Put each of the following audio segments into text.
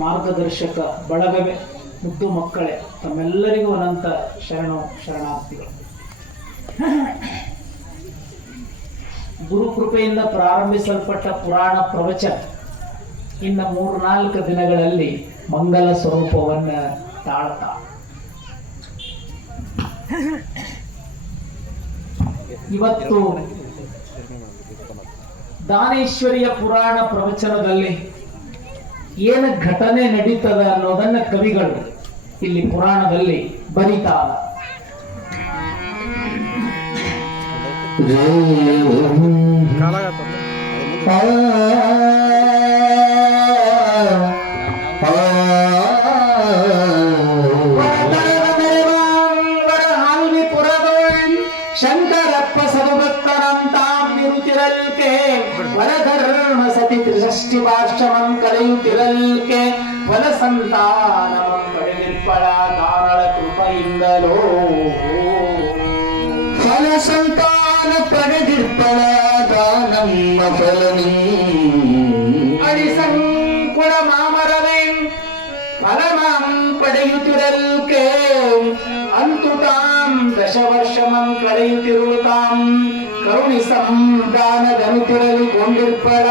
ಮಾರ್ಗದರ್ಶಕ ಬಳಗವೇ, ಮುದ್ದು ಮಕ್ಕಳೇ, ತಮ್ಮೆಲ್ಲರಿಗೂ ಅನಂತ ಶರಣಾರ್ಥಿಗಳು. ಗುರುಕೃಪೆಯಿಂದ ಪ್ರಾರಂಭಿಸಲ್ಪಟ್ಟ ಪುರಾಣ ಪ್ರವಚನ ಇನ್ನು 3-4 ದಿನಗಳಲ್ಲಿ ಮಂಗಲ ಸ್ವರೂಪವನ್ನು ತಾಳ್ತಾ ಇವತ್ತು ದಾನೇಶ್ವರಿಯ ಪುರಾಣ ಪ್ರವಚನದಲ್ಲಿ ಏನು ಘಟನೆ ನಡೀತದ ಅನ್ನೋದನ್ನ ಕವಿಗಳು ಇಲ್ಲಿ ಪುರಾಣದಲ್ಲಿ ಬರೀತಾರ. ಶಂಕರಪ್ಪ ಸದುಭಕ್ತರಂತಾಮಿರುತ್ತಿರಲ್ಕೆ ವರಧರ್ಮ ಸತಿ ತ್ರಿಷಷ್ಟಿ ಪಾರ್ಶ್ವಮಂ ಕಳೆಯುತ್ತಿರಲ್ಕೆ ಫಲ ಸಂತಾನಮಂ ಪಡೆದಿರ್ಪಳ ದಾನಳ ಕೃಪೆಯಿಂದಲೋ ಫಲ ಸಂತಾನ ಪಡೆದಿರ್ಪಳ ದಾನಮ್ಮ ಫಲನಿ ಅಡಿ ಸಂಕುಳ ಮಾಮರವೇ ಫಲಮಾಂ ಪಡೆಯುತ್ತಿರಲ್ಕೆ ಅಂತು ತಾಂ ದಶವರ್ಷಮಂ ಕಳೆಯುತ್ತಿರುತ್ತಾಂ ಕರುಣಿ ಸಂಧಾನದನುತಿರಲು ಕೊಂಡಿರ್ಪಳ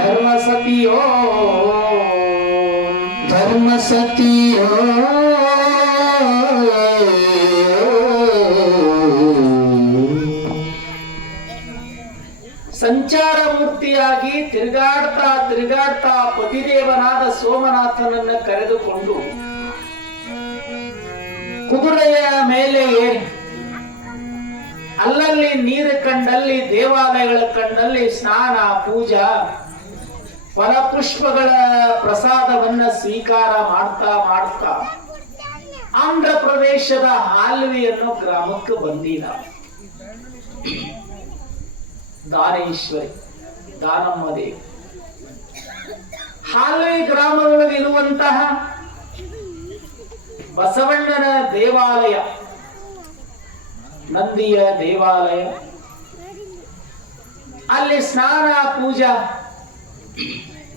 ಧರ್ಮ ಸತಿಯೋ ಸಂಚಾರ ಮೂರ್ತಿಯಾಗಿ ತಿರುಗಾಡ್ತಾ ಪತಿದೇವನಾದ ಸೋಮನಾಥನನ್ನ ಕರೆದುಕೊಂಡು ಕುದುರೆಯ ಮೇಲೆ ಏರಿ ಅಲ್ಲಲ್ಲಿ ನೀರು ಕಂಡಲ್ಲಿ ದೇವಾಲಯಗಳ ಕಂಡಲ್ಲಿ ಸ್ನಾನ ಪೂಜಾ ಫಲಪುಷ್ಪಗಳ ಪ್ರಸಾದವನ್ನ ಸ್ವೀಕಾರ ಮಾಡ್ತಾ ಆಂಧ್ರ ಪ್ರದೇಶದ ಹಾಲ್ವಿ ಅನ್ನೋ ಗ್ರಾಮಕ್ಕೆ ಬಂದಿದ ದಾನೇಶ್ವರಿ ದಾನಮ್ಮ ದೇವಿ. ಹಾಲ್ವಿ ಗ್ರಾಮದೊಳಗೆ ಇರುವಂತಹ ಬಸವಣ್ಣನ ದೇವಾಲಯ, ನಂದಿಯ ದೇವಾಲಯ, ಅಲ್ಲಿ ಸ್ನಾನ ಪೂಜಾ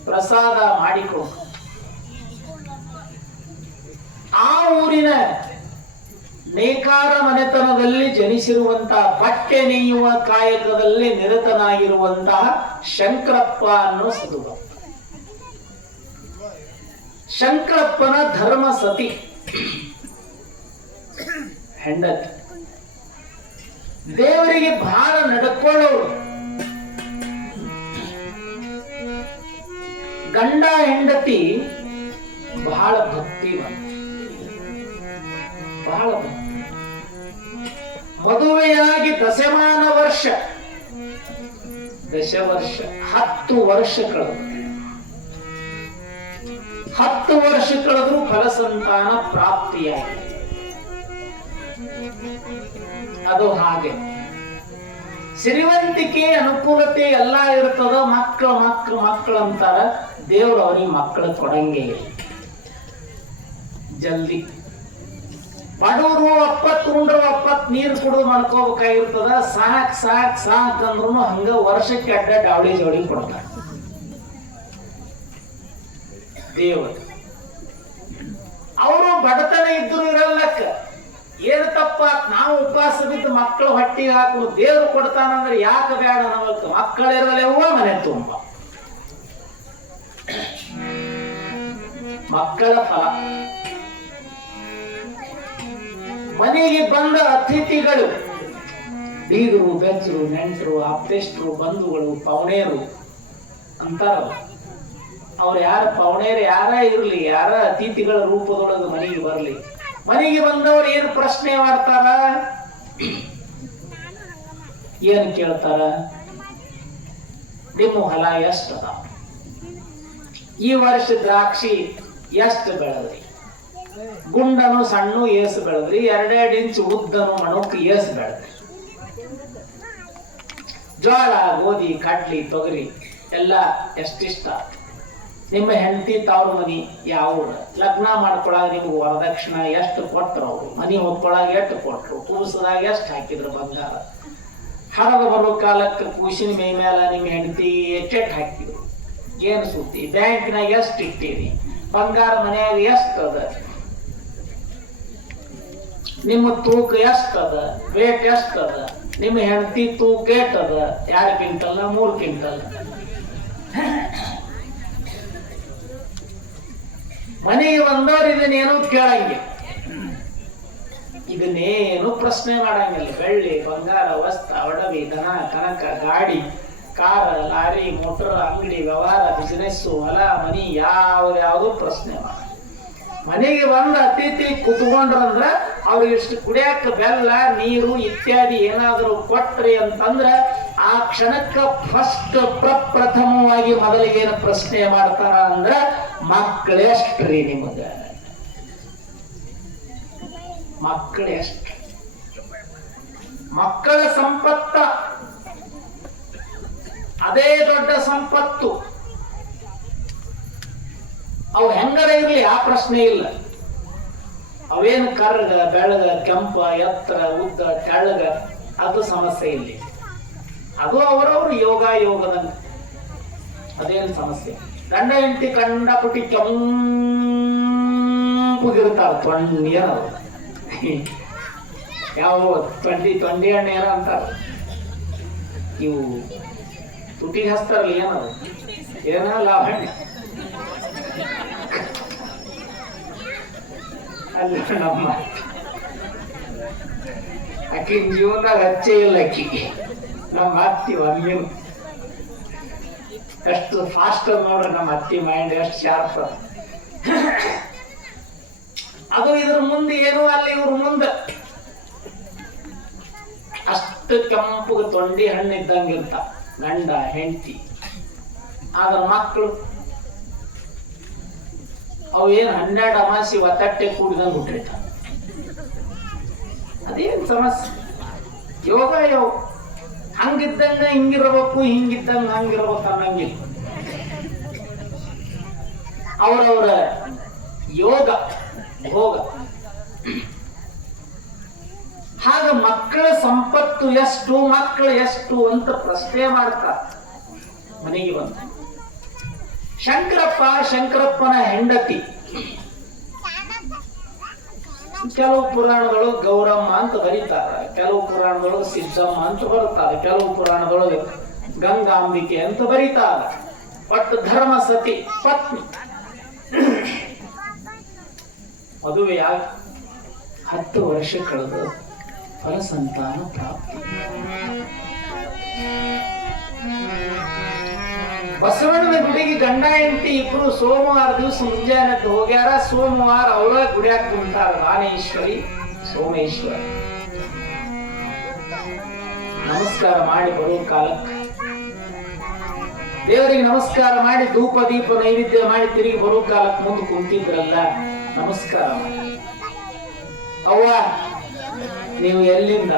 ಪ್ರಸಾದ ಮಾಡಿಕೊಂಡು ಆ ಊರಿನ ನೇಕಾರ ಮನೆತನದಲ್ಲಿ ಜನಿಸಿರುವಂತಹ ಬಟ್ಟೆ ನೇಯುವ ಕಾಯಕದಲ್ಲಿ ನಿರತನಾಗಿರುವಂತಹ ಶಂಕರಪ್ಪ ಅನ್ನೋ ಸದುಭಕ್ತ. ಶಂಕರಪ್ಪನ ಧರ್ಮ ಸತಿ ಹೆಂಡತಿ, ದೇವರಿಗೆ ಬಹಳ ನಡ್ಕೊಳ್ಳೋರು. ಗಂಡ ಹೆಂಡತಿ ಬಹಳ ಭಕ್ತಿವಂತ, ಬಹಳ ಭಕ್ತಿ. ಮದುವೆಯಾಗಿ ದಶಮಾನ ವರ್ಷ 10 ವರ್ಷ ಕಳೆದು 10 ವರ್ಷ ಕಳೆದ್ರೂ ಫಲಸಂತಾನ ಪ್ರಾಪ್ತಿಯಾಗಿದೆ. ಅದು ಹಾಗೆ ಸಿರಿವಂತಿಕೆ ಅನುಕೂಲತೆ ಎಲ್ಲ ಇರ್ತದ. ಮಕ್ಕಳು ಅಂತಾರ, ದೇವ್ರು ಅವ್ರಿಗೆ ಮಕ್ಕಳು ಕೊಡಂಗೆ ಜಲ್ದಿ. ಬಡವರು 70 ಉಂಡ್ರು 70 ನೀರು ಕುಡಿದು ಮಾಡ್ಕೋಬೇಕಾಗಿರ್ತದ. ಸಾಕ್ ಅಂದ್ರು ಹಂಗ ವರ್ಷಕ್ಕೆ ಅಡ್ಡ ಅವಳಿ ಜೋಡಿ ಕೊಡ್ತಾರೆ ದೇವರು. ಅವರು ಬಡತನ ಇದ್ರು ಇರಲ್ಲಕ್ಕ, ಏನು ತಪ್ಪ, ನಾವು ಉಪವಾಸ ಬಿದ್ದು ಮಕ್ಕಳು ಹೊಟ್ಟಿಗೆ ಹಾಕುದು, ದೇವ್ರು ಕೊಡ್ತಾನಂದ್ರೆ ಯಾಕೆ ಬೇಡ ನಮಕ್, ಮಕ್ಕಳಿರಲೆವ್ವ ಮನೆ ತುಂಬ. ಮಕ್ಕಳ ಫಲ. ಮನೆಗೆ ಬಂದ ಅತಿಥಿಗಳು, ಬೀಗರು ಬೆಚ್ಚರು ನೆಂಟರು ಆಪ್ತೇಷ್ಟರು ಬಂಧುಗಳು ಪವಣೇರು ಅಂತಾರಲ್ಲ, ಅವ್ರು ಯಾರ ಪವಣೇರು ಯಾರ ಇರ್ಲಿ, ಯಾರ ಅತಿಥಿಗಳ ರೂಪದೊಳಗೆ ಮನೆಗೆ ಬರ್ಲಿ, ಮನೆಗೆ ಬಂದವರು ಏನು ಪ್ರಶ್ನೆ ಮಾಡ್ತಾರ, ಏನು ಕೇಳ್ತಾರ? ನಿಮ್ಮ ಹೊಲ ಎಷ್ಟದ? ಈ ವರ್ಷ ದ್ರಾಕ್ಷಿ ಎಷ್ಟು ಬೆಳೆದ್ರಿ? ಗುಂಡನು ಸಣ್ಣ ಏಸು ಬೆಳೆದ್ರಿ? 2 ಇಂಚು ಉದ್ದನು ಮಣಕ್ ಏಸು ಬೆಳೆದ್ರಿ? ಜೋಳ ಗೋಧಿ ಕಡ್ಲಿ ತೊಗರಿ ಎಲ್ಲ ಎಷ್ಟಿಷ್ಟ? ನಿಮ್ಮ ಹೆಂಡತಿ ತವ್ರ ಮನಿ ಯಾವ? ಲಗ್ನ ಮಾಡ್ಕೊಳಾಗ ನಿಮ್ಗೆ ವರದಕ್ಷಿಣ ಎಷ್ಟು ಕೊಟ್ರು? ಅವರು ಮನಿ ಹೊಕ್ಕೊಳಾಗ ಎಷ್ಟು ಕೊಟ್ರು? ಕೂಸದಾಗ ಎಷ್ಟು ಹಾಕಿದ್ರು ಬಂಗಾರ? ಹರದ ಬರೋ ಕಾಲಕ್ಕೆ ಕೂಸಿನ ಮೈ ಮೇಲೆ ನಿಮ್ಮ ಹೆಂಡತಿ ಎಷ್ಟೆಟ್ಟು ಹಾಕಿದ್ರು? ಏನು ಸುದ್ದಿ? ಬ್ಯಾಂಕ್ನಾಗ ಎಷ್ಟು ಇಟ್ಟಿರಿ? ಬಂಗಾರ ಮನೆಯಾಗ ಎಷ್ಟದ, ನಿಮ್ಮ ತೂಕ ಎಷ್ಟದ, ವೇಟ್ ಎಷ್ಟದ, ನಿಮ್ಮ ಹೆಂಡತಿ ತೂಕ ಏಟದ, 2 ಕ್ವಿಂಟಲ್ 3 ಕ್ವಿಂಟಲ್. ಮನೆಗೆ ಬಂದವ್ರು ಇದನ್ನೇನು ಕೇಳಂಗಿಲ್ಲ, ಇದನ್ನೇನು ಪ್ರಶ್ನೆ ಮಾಡಂಗಿಲ್ಲ. ಬೆಳ್ಳಿ ಬಂಗಾರ ವಸ್ತ್ರ ಒಡವಿ ದನ ಕನಕ ಗಾಡಿ ಕಾರ ಲಾರಿ ಮೋಟರ್ ಅಂಗಡಿ ವ್ಯವಹಾರ ಬಿಸಿನೆಸ್ಸು ಹೊಲ ಮನಿ ಯಾವ್ದು ಪ್ರಶ್ನೆ ಮಾಡ. ಮನೆಗೆ ಬಂದ ಅತಿಥಿ ಕುತ್ಕೊಂಡ್ರಂದ್ರ ಅವ್ರಿಗೆ ಇಷ್ಟು ಕುಡಿಯಾಕ ಬೆಲ್ಲ ನೀರು ಇತ್ಯಾದಿ ಏನಾದರೂ ಕೊಟ್ರಿ ಅಂತಂದ್ರ ಆ ಕ್ಷಣಕ್ಕ ಫಸ್ಟ್ ಪ್ರಪ್ರಥಮವಾಗಿ ಮೊದಲಿಗೇನು ಪ್ರಶ್ನೆ ಮಾಡ್ತಾರ ಅಂದ್ರ ಮಕ್ಕಳೆಷ್ಟ್ರಿ ನಿಮಗ, ಮಕ್ಕಳೆಷ್ಟು? ಮಕ್ಕಳ ಸಂಪತ್ತ ಅದೇ ದೊಡ್ಡ ಸಂಪತ್ತು. ಅವು ಹೆಂಗರ ಇರ್ಲಿ, ಆ ಪ್ರಶ್ನೆ ಇಲ್ಲ. ಅವೇನು ಕರ್ಗ ಬೆಳಗ ಕೆಂಪ ಎತ್ತರ ಉದ್ದ ತೆಳ್ಳಗ ಅದು ಸಮಸ್ಯೆ ಇಲ್ಲಿ. ಅದು ಅವರವರು ಯೋಗದಂತೆ, ಅದೇನು ಸಮಸ್ಯೆ. ಗಂಡ ಹೆಂಡತಿ ಕಂಡಪುಟಿ ಕೆಂಪುಗಿರ್ತಾರ, ತೊಂಡಿಯನವರು ಯಾವ ತೊಂಡಿ ಹಣ್ಣು ಏನೋ ಅಂತಾರ. ಇವು ತುಟಿಗೆ ಹಚ್ತಾರಲ್ಲ, ಏನದು ಏನ ಲಾವಣ್ಯ ಅಲ್ಲ. ನಮ್ಮ ಆಕಿನ ಜೀವನದಾಗ ಹಚ್ಚೇ ಇಲ್ಲ ಅಕ್ಕಿ. ನಮ್ಮ ಅತ್ತಿ ಒಂದೇನು ಎಷ್ಟು ಫಾಸ್ಟ್ ನೋಡ್ರಿ, ನಮ್ಮ ಅತ್ತಿ ಮೈಂಡ್ ಎಷ್ಟು ಶಾರ್ಪ್. ಅದು ಇದ್ರ ಮುಂದೆ ಏನು ಅಲ್ಲ, ಇವ್ರ ಮುಂದೆ ಅಷ್ಟು ಕೆಂಪುಗ ತೊಂಡಿ ಹಣ್ಣು ಇದ್ದಂಗಿರ್ತ ಗಂಡ ಹೆಂಡತಿ. ಆದ್ರ ಮಕ್ಕಳು ಅವು ಏನು 12 ಅಮಾಸಿ ಒತ್ತಟ್ಟೆ ಕೂಡಿದಂಗ ಹುಟ್ಟಿರ್ತ. ಅದೇನ್ ಸಮಸ್ಯೆ? ಯೋಗ ಹಂಗಿದ್ದಂಗ ಹಿಂಗಿರ್ಬೇಕು, ಹಿಂಗಿದ್ದಂಗ ಹಂಗಿರ್ಬೇಕು ಅನ್ನಂಗಿಲ್ಲ. ಅವರವರ ಯೋಗ ಭೋಗ. ಹಾಗ ಮಕ್ಕಳ ಸಂಪತ್ತು ಎಷ್ಟು, ಮಕ್ಕಳು ಎಷ್ಟು ಅಂತ ಪ್ರಶ್ನೆ ಮಾಡ್ತಾರೆ ಮನೆಗೆ ಬಂದು. ಶಂಕರಪ್ಪನ ಹೆಂಡತಿ ಕೆಲವು ಪುರಾಣದೊಳಗೆ ಗೌರಮ್ಮ ಅಂತ ಬರೀತಾರೆ, ಕೆಲವು ಪುರಾಣದೊಳಗೆ ಸಿದ್ದಮ್ಮ ಅಂತ ಬರುತ್ತಾರೆ, ಕೆಲವು ಪುರಾಣದೊಳಗೆ ಗಂಗಾಂಬಿಕೆ ಅಂತ ಬರೀತಾರೆ. ಒಟ್ಟು ಧರ್ಮ ಸತಿ ಪತ್ನಿ. ಮದುವೆಯಾಗಿ 10 ವರ್ಷ ಕಳೆದು ಫಲಸಂತಾನ ಪ್ರಾಪ್ತಿ. ಬಸವಣ್ಣನ ಗುಡಿಗೆ ಗಂಡ ಹೆಂಡತಿ ಇಬ್ರು ಸೋಮವಾರ ದಿವಸ ಮುಂಜಾನೆ ಹೋಗ್ಯಾರ. ಸೋಮವಾರ ಅವಳ ಗುಡಿಯಾಗ ಕುಂತಾರ, ದಾನೇಶ್ವರಿ ಸೋಮೇಶ್ವರಿ. ನಮಸ್ಕಾರ ಮಾಡಿ ಬರೋ ಕಾಲಕ್ಕೆ ದೇವರಿಗೆ ನಮಸ್ಕಾರ ಮಾಡಿ ಧೂಪ ದೀಪ ನೈವೇದ್ಯ ಮಾಡಿ ತಿರುಗಿ ಬರೋ ಕಾಲಕ್ಕೆ ಮುಂದೆ ಕುಂತಿದ್ರಲ್ಲ, ನಮಸ್ಕಾರ ಮಾಡಿ ಅವ್ವ ನೀವು ಎಲ್ಲಿಂದ?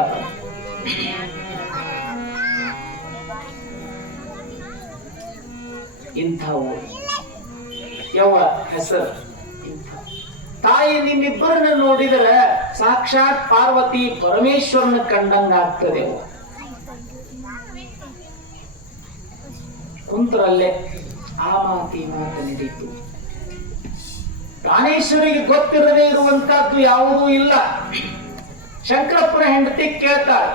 ಇಂಥ ಊರು. ಯವ್ವ ಹೆಸರು ತಾಯಿ. ನಿಮ್ಮಿಬ್ಬರನ್ನ ನೋಡಿದರೆ ಸಾಕ್ಷಾತ್ ಪಾರ್ವತಿ ಪರಮೇಶ್ವರನ ಕಂಡಂಗ ಆಗ್ತದೆ. ಕುಂತ್ರಲ್ಲೇ ಆ ಮಾತು ನಡೀತು. ದಾನೇಶ್ವರಿಗೆ ಗೊತ್ತಿರದೇ ಇರುವಂತಹದ್ದು ಯಾವುದೂ ಇಲ್ಲ. ಶಂಕರಪ್ಪನ ಹೆಂಡತಿ ಕೇಳ್ತಾಳೆ,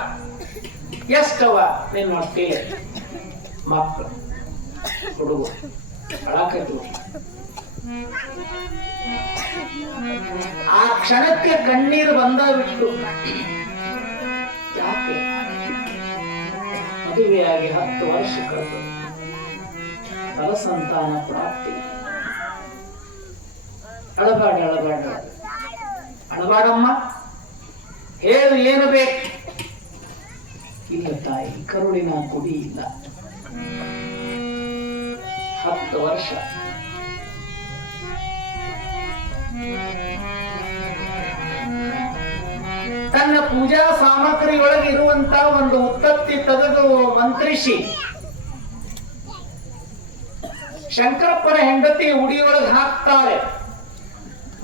ಎಷ್ಟವ ನಿನ್ನ ಹೊಟ್ಟೆಗೆ ಮಕ್ಕಳು? ಹುಡುಗ ಅಳಕತ್ತು. ಆ ಕ್ಷಣಕ್ಕೆ ಕಣ್ಣೀರು ಬಂದ ಬಿಟ್ಟು. ಯಾಕೆ? ಮದುವೆಯಾಗಿ 10 ವರ್ಷ ಕಳೆದು ಫಲಸಂತಾನ ಪ್ರಾಪ್ತಿ. ಅಳಬಾಡಮ್ಮ, ಹೇಳು ಏನು ಬೇಕು? ಇಲ್ಲ ತಾಯಿ, ಕರುಳಿನ ಕುಡಿ ಇಲ್ಲ. 10 ವರ್ಷ ತನ್ನ ಪೂಜಾ ಸಾಮಗ್ರಿಯೊಳಗೆ ಇರುವಂತ ಒಂದು ಉತ್ತತ್ತಿ ತೆಗೆದು ಮಂತ್ರಿಸಿ ಶಂಕರಪ್ಪನ ಹೆಂಡತಿ ಉಡಿಯೊಳಗೆ ಹಾಕ್ತಾಳೆ.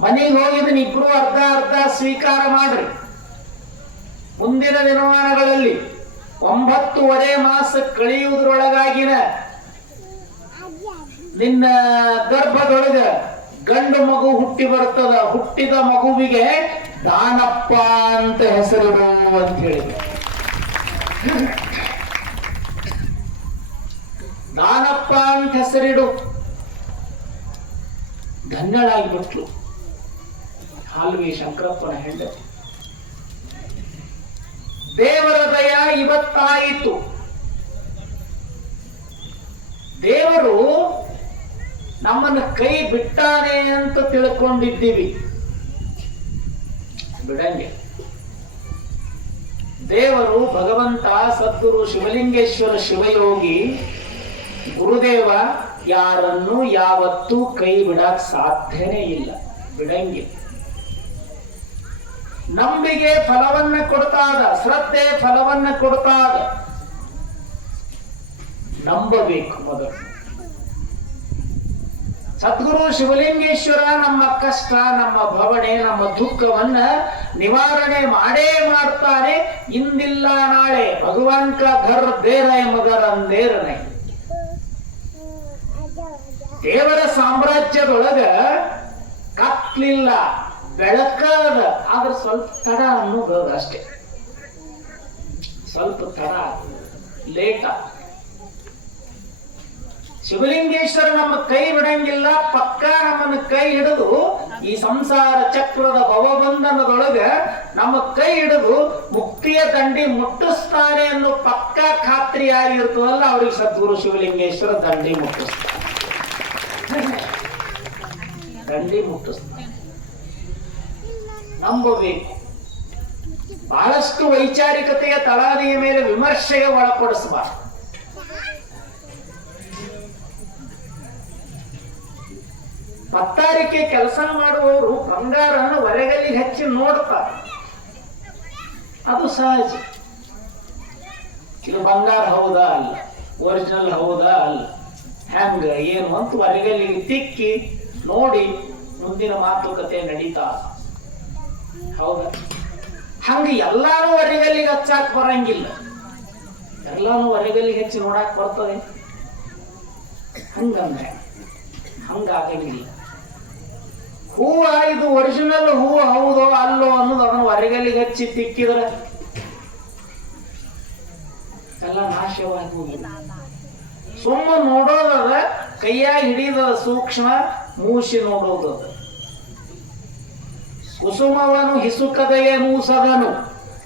ಮನೆಗೆ ಹೋಗಿದ್ದನ್ನ ಇಬ್ರು ಅರ್ಧ ಅರ್ಧ ಸ್ವೀಕಾರ ಮಾಡ್ರಿ. ಮುಂದಿನ ದಿನಮಾನಗಳಲ್ಲಿ 9.5 ಮಾಸ ಕಳೆಯುವುದರೊಳಗಾಗಿನ ನಿನ್ನ ಗರ್ಭದೊಳಗ ಗಂಡು ಮಗು ಹುಟ್ಟಿ ಬರ್ತದ. ಹುಟ್ಟಿದ ಮಗುವಿಗೆ ದಾನಪ್ಪ ಅಂತ ಹೆಸರಿಡು ಅಂತ ಹೇಳಿದ್ರು. ದಾನಪ್ಪ ಅಂತ ಹೆಸರಿಡು. ಧನ್ಯಳಾಗಿಬಿಟ್ಲು ಹಾಲ್ವಿ ಶಂಕರಪ್ಪನ ಹೆಂಡತಿ. ದೇವರ ದಯ ಇವತ್ತಾಯಿತು. ದೇವರು ನಮ್ಮನ್ನು ಕೈ ಬಿಟ್ಟಾನೆ ಅಂತ ತಿಳ್ಕೊಂಡಿದ್ದೀವಿ, ಬಿಡಂಗೆ. ದೇವರು ಭಗವಂತ ಸದ್ಗುರು ಶಿವಲಿಂಗೇಶ್ವರ ಶಿವಯೋಗಿ ಗುರುದೇವ ಯಾರನ್ನು ಯಾವತ್ತೂ ಕೈ ಬಿಡಕ್ ಸಾಧ್ಯನೇ ಇಲ್ಲ, ಬಿಡಂಗೆ. ನಂಬಿಕೆ ಫಲವನ್ನ ಕೊಡ್ತಾದ, ಶ್ರದ್ಧೆ ಫಲವನ್ನ ಕೊಡ್ತಾದ. ನಂಬಬೇಕು ಮೊದಲು. ಸದ್ಗುರು ಶಿವಲಿಂಗೇಶ್ವರ ನಮ್ಮ ಕಷ್ಟ, ನಮ್ಮ ಭವಣೆ, ನಮ್ಮ ದುಃಖವನ್ನ ನಿವಾರಣೆ ಮಾಡೇ ಮಾಡ್ತಾನೆ. ಇಂದಿಲ್ಲ ನಾಳೆ ಭಗವಾನ್ ಕಾ ಘರ್ ದೇರ ಮಗರ ಅಂದೇರನೆ. ದೇವರ ಸಾಮ್ರಾಜ್ಯದೊಳಗ ಕತ್ಲಿಲ್ಲ, ಬೆಳಕದ, ಆದ್ರೆ ಸ್ವಲ್ಪ ತಡ ಅನ್ನೋದು ಅಷ್ಟೇ. ಸ್ವಲ್ಪ ತಡ, ಲೇಟ. ಶಿವಲಿಂಗೇಶ್ವರ ನಮ್ಮ ಕೈ ಬಿಡಂಗಿಲ್ಲ, ಪಕ್ಕ ನಮ್ಮನ್ನು ಕೈ ಹಿಡಿದು ಈ ಸಂಸಾರ ಚಕ್ರದ ಭವಬಂಧನದೊಳಗ ನಮ್ಮ ಕೈ ಹಿಡಿದು ಮುಕ್ತಿಯ ದಂಡಿ ಮುಟ್ಟಿಸ್ತಾನೆ ಅನ್ನೋ ಪಕ್ಕ ಖಾತ್ರಿಯಾಗಿರ್ತದಲ್ಲ, ಅವ್ರಿಗೆ ಸದ್ಗುರು ಶಿವಲಿಂಗೇಶ್ವರ ದಂಡಿ ಮುಟ್ಟಿಸ್ತಾನೆ. ದಂಡಿ ಮುಟ್ಟಿಸ್ತಾನೆ. ನಂಬಬೇಕು. ಬಹಳಷ್ಟು ವೈಚಾರಿಕತೆಯ ತಳಹದಿಯ ಮೇಲೆ ವಿಮರ್ಶೆಗೆ ಒಳಪಡಿಸಬಾರದು. ಪತ್ತಾರಿಕೆ ಕೆಲಸ ಮಾಡುವವರು ಬಂಗಾರನ್ನು ಹೊರಗಲ್ಲಿಗೆ ಹಚ್ಚಿ ನೋಡ್ತಾರೆ, ಅದು ಸಹಜ. ಇದು ಬಂಗಾರ ಹೌದಾ ಅಲ್ಲ, ಒರಿಜಿನಲ್ ಹೌದಾ ಅಲ್ಲ, ಹೆಂಗ ಏನು ಅಂತ ಹೊರಗಲ್ಲಿಗೆ ತಿಕ್ಕಿ ನೋಡಿ ಮುಂದಿನ ಮಾತುಕತೆ ನಡೀತಾ. ಹೌದಾ? ಹಂಗ ಎಲ್ಲಾನು ಹೊರಗಲ್ಲಿಗೆ ಹಚ್ಚಾಕ್ ಬರಂಗಿಲ್ಲ, ಎಲ್ಲಾನು ಹೊರಗಲ್ಲಿಗೆ ಹಚ್ಚಿ ನೋಡಾಕ್ ಬರ್ತದೆ ಹಂಗಂದ್ರೆ ಹಂಗಾಗಂಗಿಲ್ಲ. ಹೂವ ಇದು ಒರಿಜಿನಲ್ ಹೂವು ಹೌದೋ ಅಲ್ಲೋ ಅನ್ನೋದು ಅದನ್ನು ಹೊರಗಲ್ಲಿಗೆ ಹಚ್ಚಿ ತಿಕ್ಕಿದ್ರೆ ಎಲ್ಲ ನಾಶವಾಗಿ ಹೋಗಿಲ್ಲ. ಸುಮ್ಮ ನೋಡೋದದ, ಕೈಯಾಗಿ ಹಿಡಿದ ಸೂಕ್ಷ್ಮ, ಮೂಸಿ ನೋಡೋದದ. ಕುಸುಮವನು ಹಿಸುಕದೆಯ ಮೂಸದನು,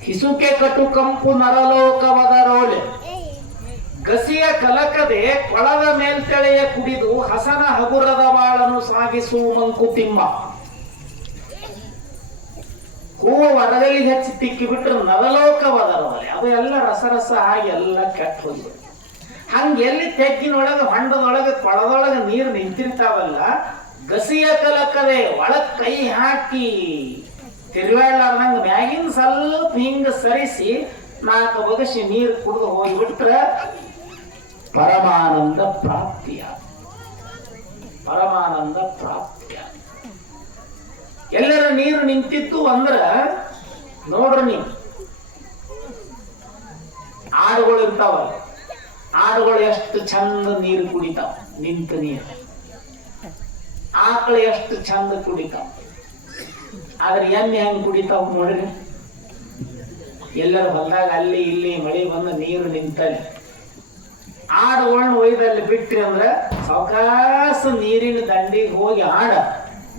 ಹಿಸುಕೆ ಕಟು ಕಂಪು ನರಲೋಕವದರೋಲೆ. ಗಸಿಯ ಕಲಕದೆ ಕೊಳದ ಮೇಲ್ತೆಳೆಯ ಕುಡಿದು ಹಸನ ಹಗುರದ ಬಾಳನು ಸಾಗಿಸು ಮಂಕುತಿಮ್ಮ. ಹೂವು ಹೊರಗಲ್ಲಿಗೆ ಹಚ್ಚಿ ತಿಕ್ಕಿ ಬಿಟ್ರೆ ನರಲೋಕವದರೋಲೆ, ಅದು ಎಲ್ಲ ರಸರಸ ಆಗಿ ಎಲ್ಲ ಕೆಟ್ಟ ಹೋಗ್ಬಿಟ್ಟು. ಹಂಗ ಎಲ್ಲಿ ತೆಗ್ಗಿನೊಳಗೆ ಹೊಂಡದೊಳಗೆ ಕೊಳದೊಳಗೆ ನೀರು ನಿಂತಿರ್ತಾವಲ್ಲ, ಗಸಿಯ ಕಲಕದೆ ಒಳಗ್ ಕೈ ಹಾಕಿ ತಿರುವಾಡ್ಲಾರ್ದಂಗ ಮ್ಯಾಗಿನ ಸ್ವಲ್ಪ ಹಿಂಗ ಸರಿಸಿ 4 ಬಗಸಿ ನೀರು ಕುಡಿದು ಹೋಗಿಬಿಟ್ರೆ ಪರಮಾನಂದ ಪ್ರಾಪ್ತಿಯ. ಪರಮಾನಂದ ಪ್ರಾಪ್ತಿಯ. ಎಲ್ಲರ ನೀರು ನಿಂತಿತ್ತು ಅಂದ್ರ ನೋಡ್ರಿ ನೀವು, ಆಡುಗಳು ಇರ್ತಾವಲ್ಲ, ಆಡುಗಳು ಎಷ್ಟು ಚಂದ ನೀರು ಕುಡಿತಾವ, ನಿಂತ ನೀರು. ಆಕಳು ಎಷ್ಟು ಚಂದ ಕುಡಿತಾವ, ಆದ್ರೆ ಎಮ್ಮೆ ಹೆಂಗ್ ಕುಡಿತಾವ ನೋಡ್ರಿ. ಎಲ್ಲರ ಹೊಲದಾಗ ಅಲ್ಲಿ ಇಲ್ಲಿ ಮಳೆ ಬಂದ ನೀರು ನಿಂತಲ್ಲಿ ಆಡುಗಳನ್ನ ಒಯ್ದಲ್ಲಿ ಬಿಟ್ರಿ ಅಂದ್ರ ಸಾವಕಾಶ ನೀರಿನ ದಂಡಿಗೆ ಹೋಗಿ ಆಡ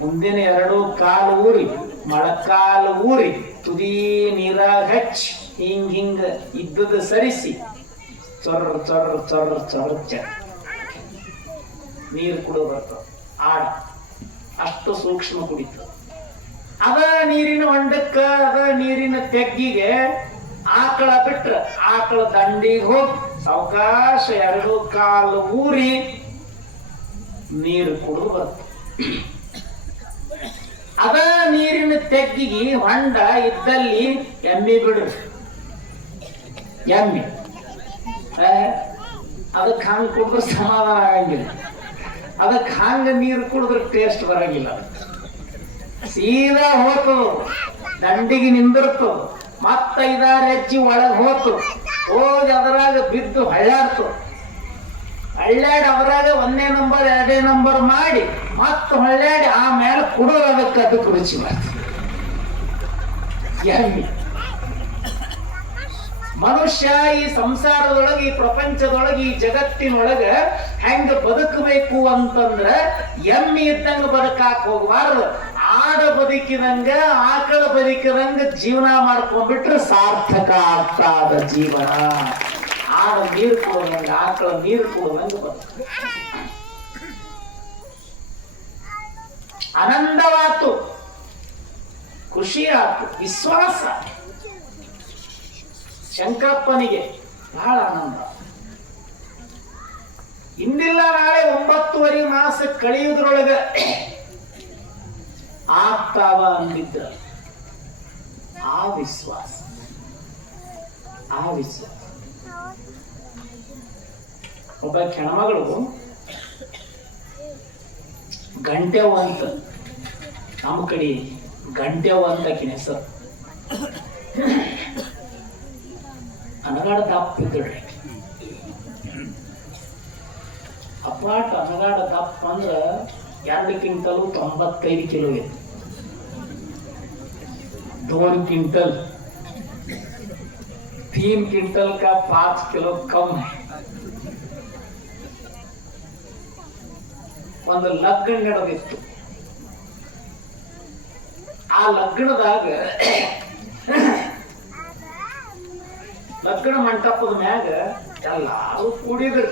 ಮುಂದಿನ 2 ಕಾಲು ಊರಿ ಮೊಳಕಾಲು ಊರಿ ತುದಿ ನೀರಾಗ ಹಚ್ಚಿ ಹಿಂಗ ಇದ್ದದ ಸರಿಸಿ ಚೊರ್ರ ಚೊರ್ರ ಚೊರ್ರ ಚೊರ್ರ ಚ ನೀರು ಕುಡಿದು ಬರ್ತದ ಆಡ. ಅಷ್ಟು ಸೂಕ್ಷ್ಮ ಕುಡಿತದ. ಅದ ನೀರಿನ ಹೊಂಡಕ್ಕ, ಅದ ನೀರಿನ ತೆಗ್ಗಿಗೆ ಆಕಳ ಬಿಟ್ರ ಆಕಳ ದಂಡಿಗೆ ಹೋಗಿ ಸಾವಕಾಶ 2 ಕಾಲು ಊರಿ ನೀರು ಕುಡಿದು ಬರ್ತದೆ. ಅದ ನೀರಿನ ತೆಗ್ಗಿಗೆ ಹೊಂಡ ಇದ್ದಲ್ಲಿ ಎಮ್ಮೆ ಬಿಡ್ರಿ, ಎಮ್ಮೆ ಅದಕ್ಕೆ ಹಂಗ ಕುಡಿದ್ರೆ ಸಮಾಧಾನ ಆಗಂಗಿಲ್ಲ. ಅದಕ್ಕೆ ಹಂಗ ನೀರು ಕುಡಿದ್ರೆ ಟೇಸ್ಟ್ ಬರಂಗಿಲ್ಲ. ಸೀದಾ ಹೋತು ದಂಡಿಗೆ ನಿಂದಿರ್ತು, ಮತ್ತ 5-6 ಹೆಜ್ಜೆ ಒಳಗೆ ಹೋತು, ಹೋಗಿ ಅದರಾಗ ಬಿದ್ದು ಹಳ್ಳಾಡ್ತು. ಹಳ್ಳಾಡಿ ಅದರಾಗ 1ನೇ ನಂಬರ್ 2ನೇ ನಂಬರ್ ಮಾಡಿ ಮತ್ತ ಹೊಳ್ಳಾಡಿ ಆ ಕುಡಿದ್ರೆ ಅದಕ್ಕೆ ರುಚಿ ಬರ್ತದೆ. ಎಮ್ಮಿ ಮನುಷ್ಯ ಈ ಸಂಸಾರದೊಳಗೆ, ಈ ಪ್ರಪಂಚದೊಳಗೆ, ಈ ಜಗತ್ತಿನೊಳಗ ಹೆಂಗ ಬದುಕಬೇಕು ಅಂತಂದ್ರ ಎಮ್ಮಿ ಇದ್ದಂಗ ಬದುಕಾಕ್ ಹೋಗ್ಬಾರ್ದು. ಆಡ ಬದುಕಿದಂಗ, ಆಕಳ ಬದುಕಿದಂಗ ಜೀವನ ಮಾಡ್ಕೊಂಡ್ಬಿಟ್ರೆ ಸಾರ್ಥಕ ಆಗ್ತಾದ ಜೀವನ. ಆಡ ನೀರು ಕೊಡುವಂಗ, ಆಕಳ ನೀರು ಕೊಡುವಂಗ ಬದುಕ. ಆನಂದವಾತು, ಖುಷಿ ಆತು, ವಿಶ್ವಾಸ. ಶಂಕರಪ್ಪನಿಗೆ ಬಹಳ ಆನಂದ. ಇಂದಿಲ್ಲ ನಾಳೆ 9 ಮಾಸ ಕಳೆಯುವುದ್ರೊಳಗ ಆಗ್ತಾವ ಅಂದಿದ್ರ ಆ ವಿಶ್ವಾಸ. ಒಬ್ಬ ಹೆಣ್ಮಗಳು ಗಂಟೆವ ಅಂತ, ನಮ್ಮ ಕಡೆ ಗಂಟೆವ ಅಂತ ಆಕಿನ ಹೆಸರು. ಅನಗಾಡ ದಪ್ಪ ಇದ್ದಳ್ರಿ, ಅಪಾಟ ಅನಗಾಡ ದಪ್ಪ ಅಂದ್ರ 2 ಕ್ವಿಂಟಲ್ 95 ಕಿಲೋ ಇತ್ತು. 2 क्विंटल 3 क्विंटल का 5 किलो कम है. ಒಂದು ಲಗ್ನ ನಡೆದಿತ್ತು. ಆ ಲಗ್ನದಾಗ ಲಗ್ನ ಮಂಟಪದ ಮ್ಯಾಗ ಎಲ್ಲಾರು ಕೂಡಿದ್ರು.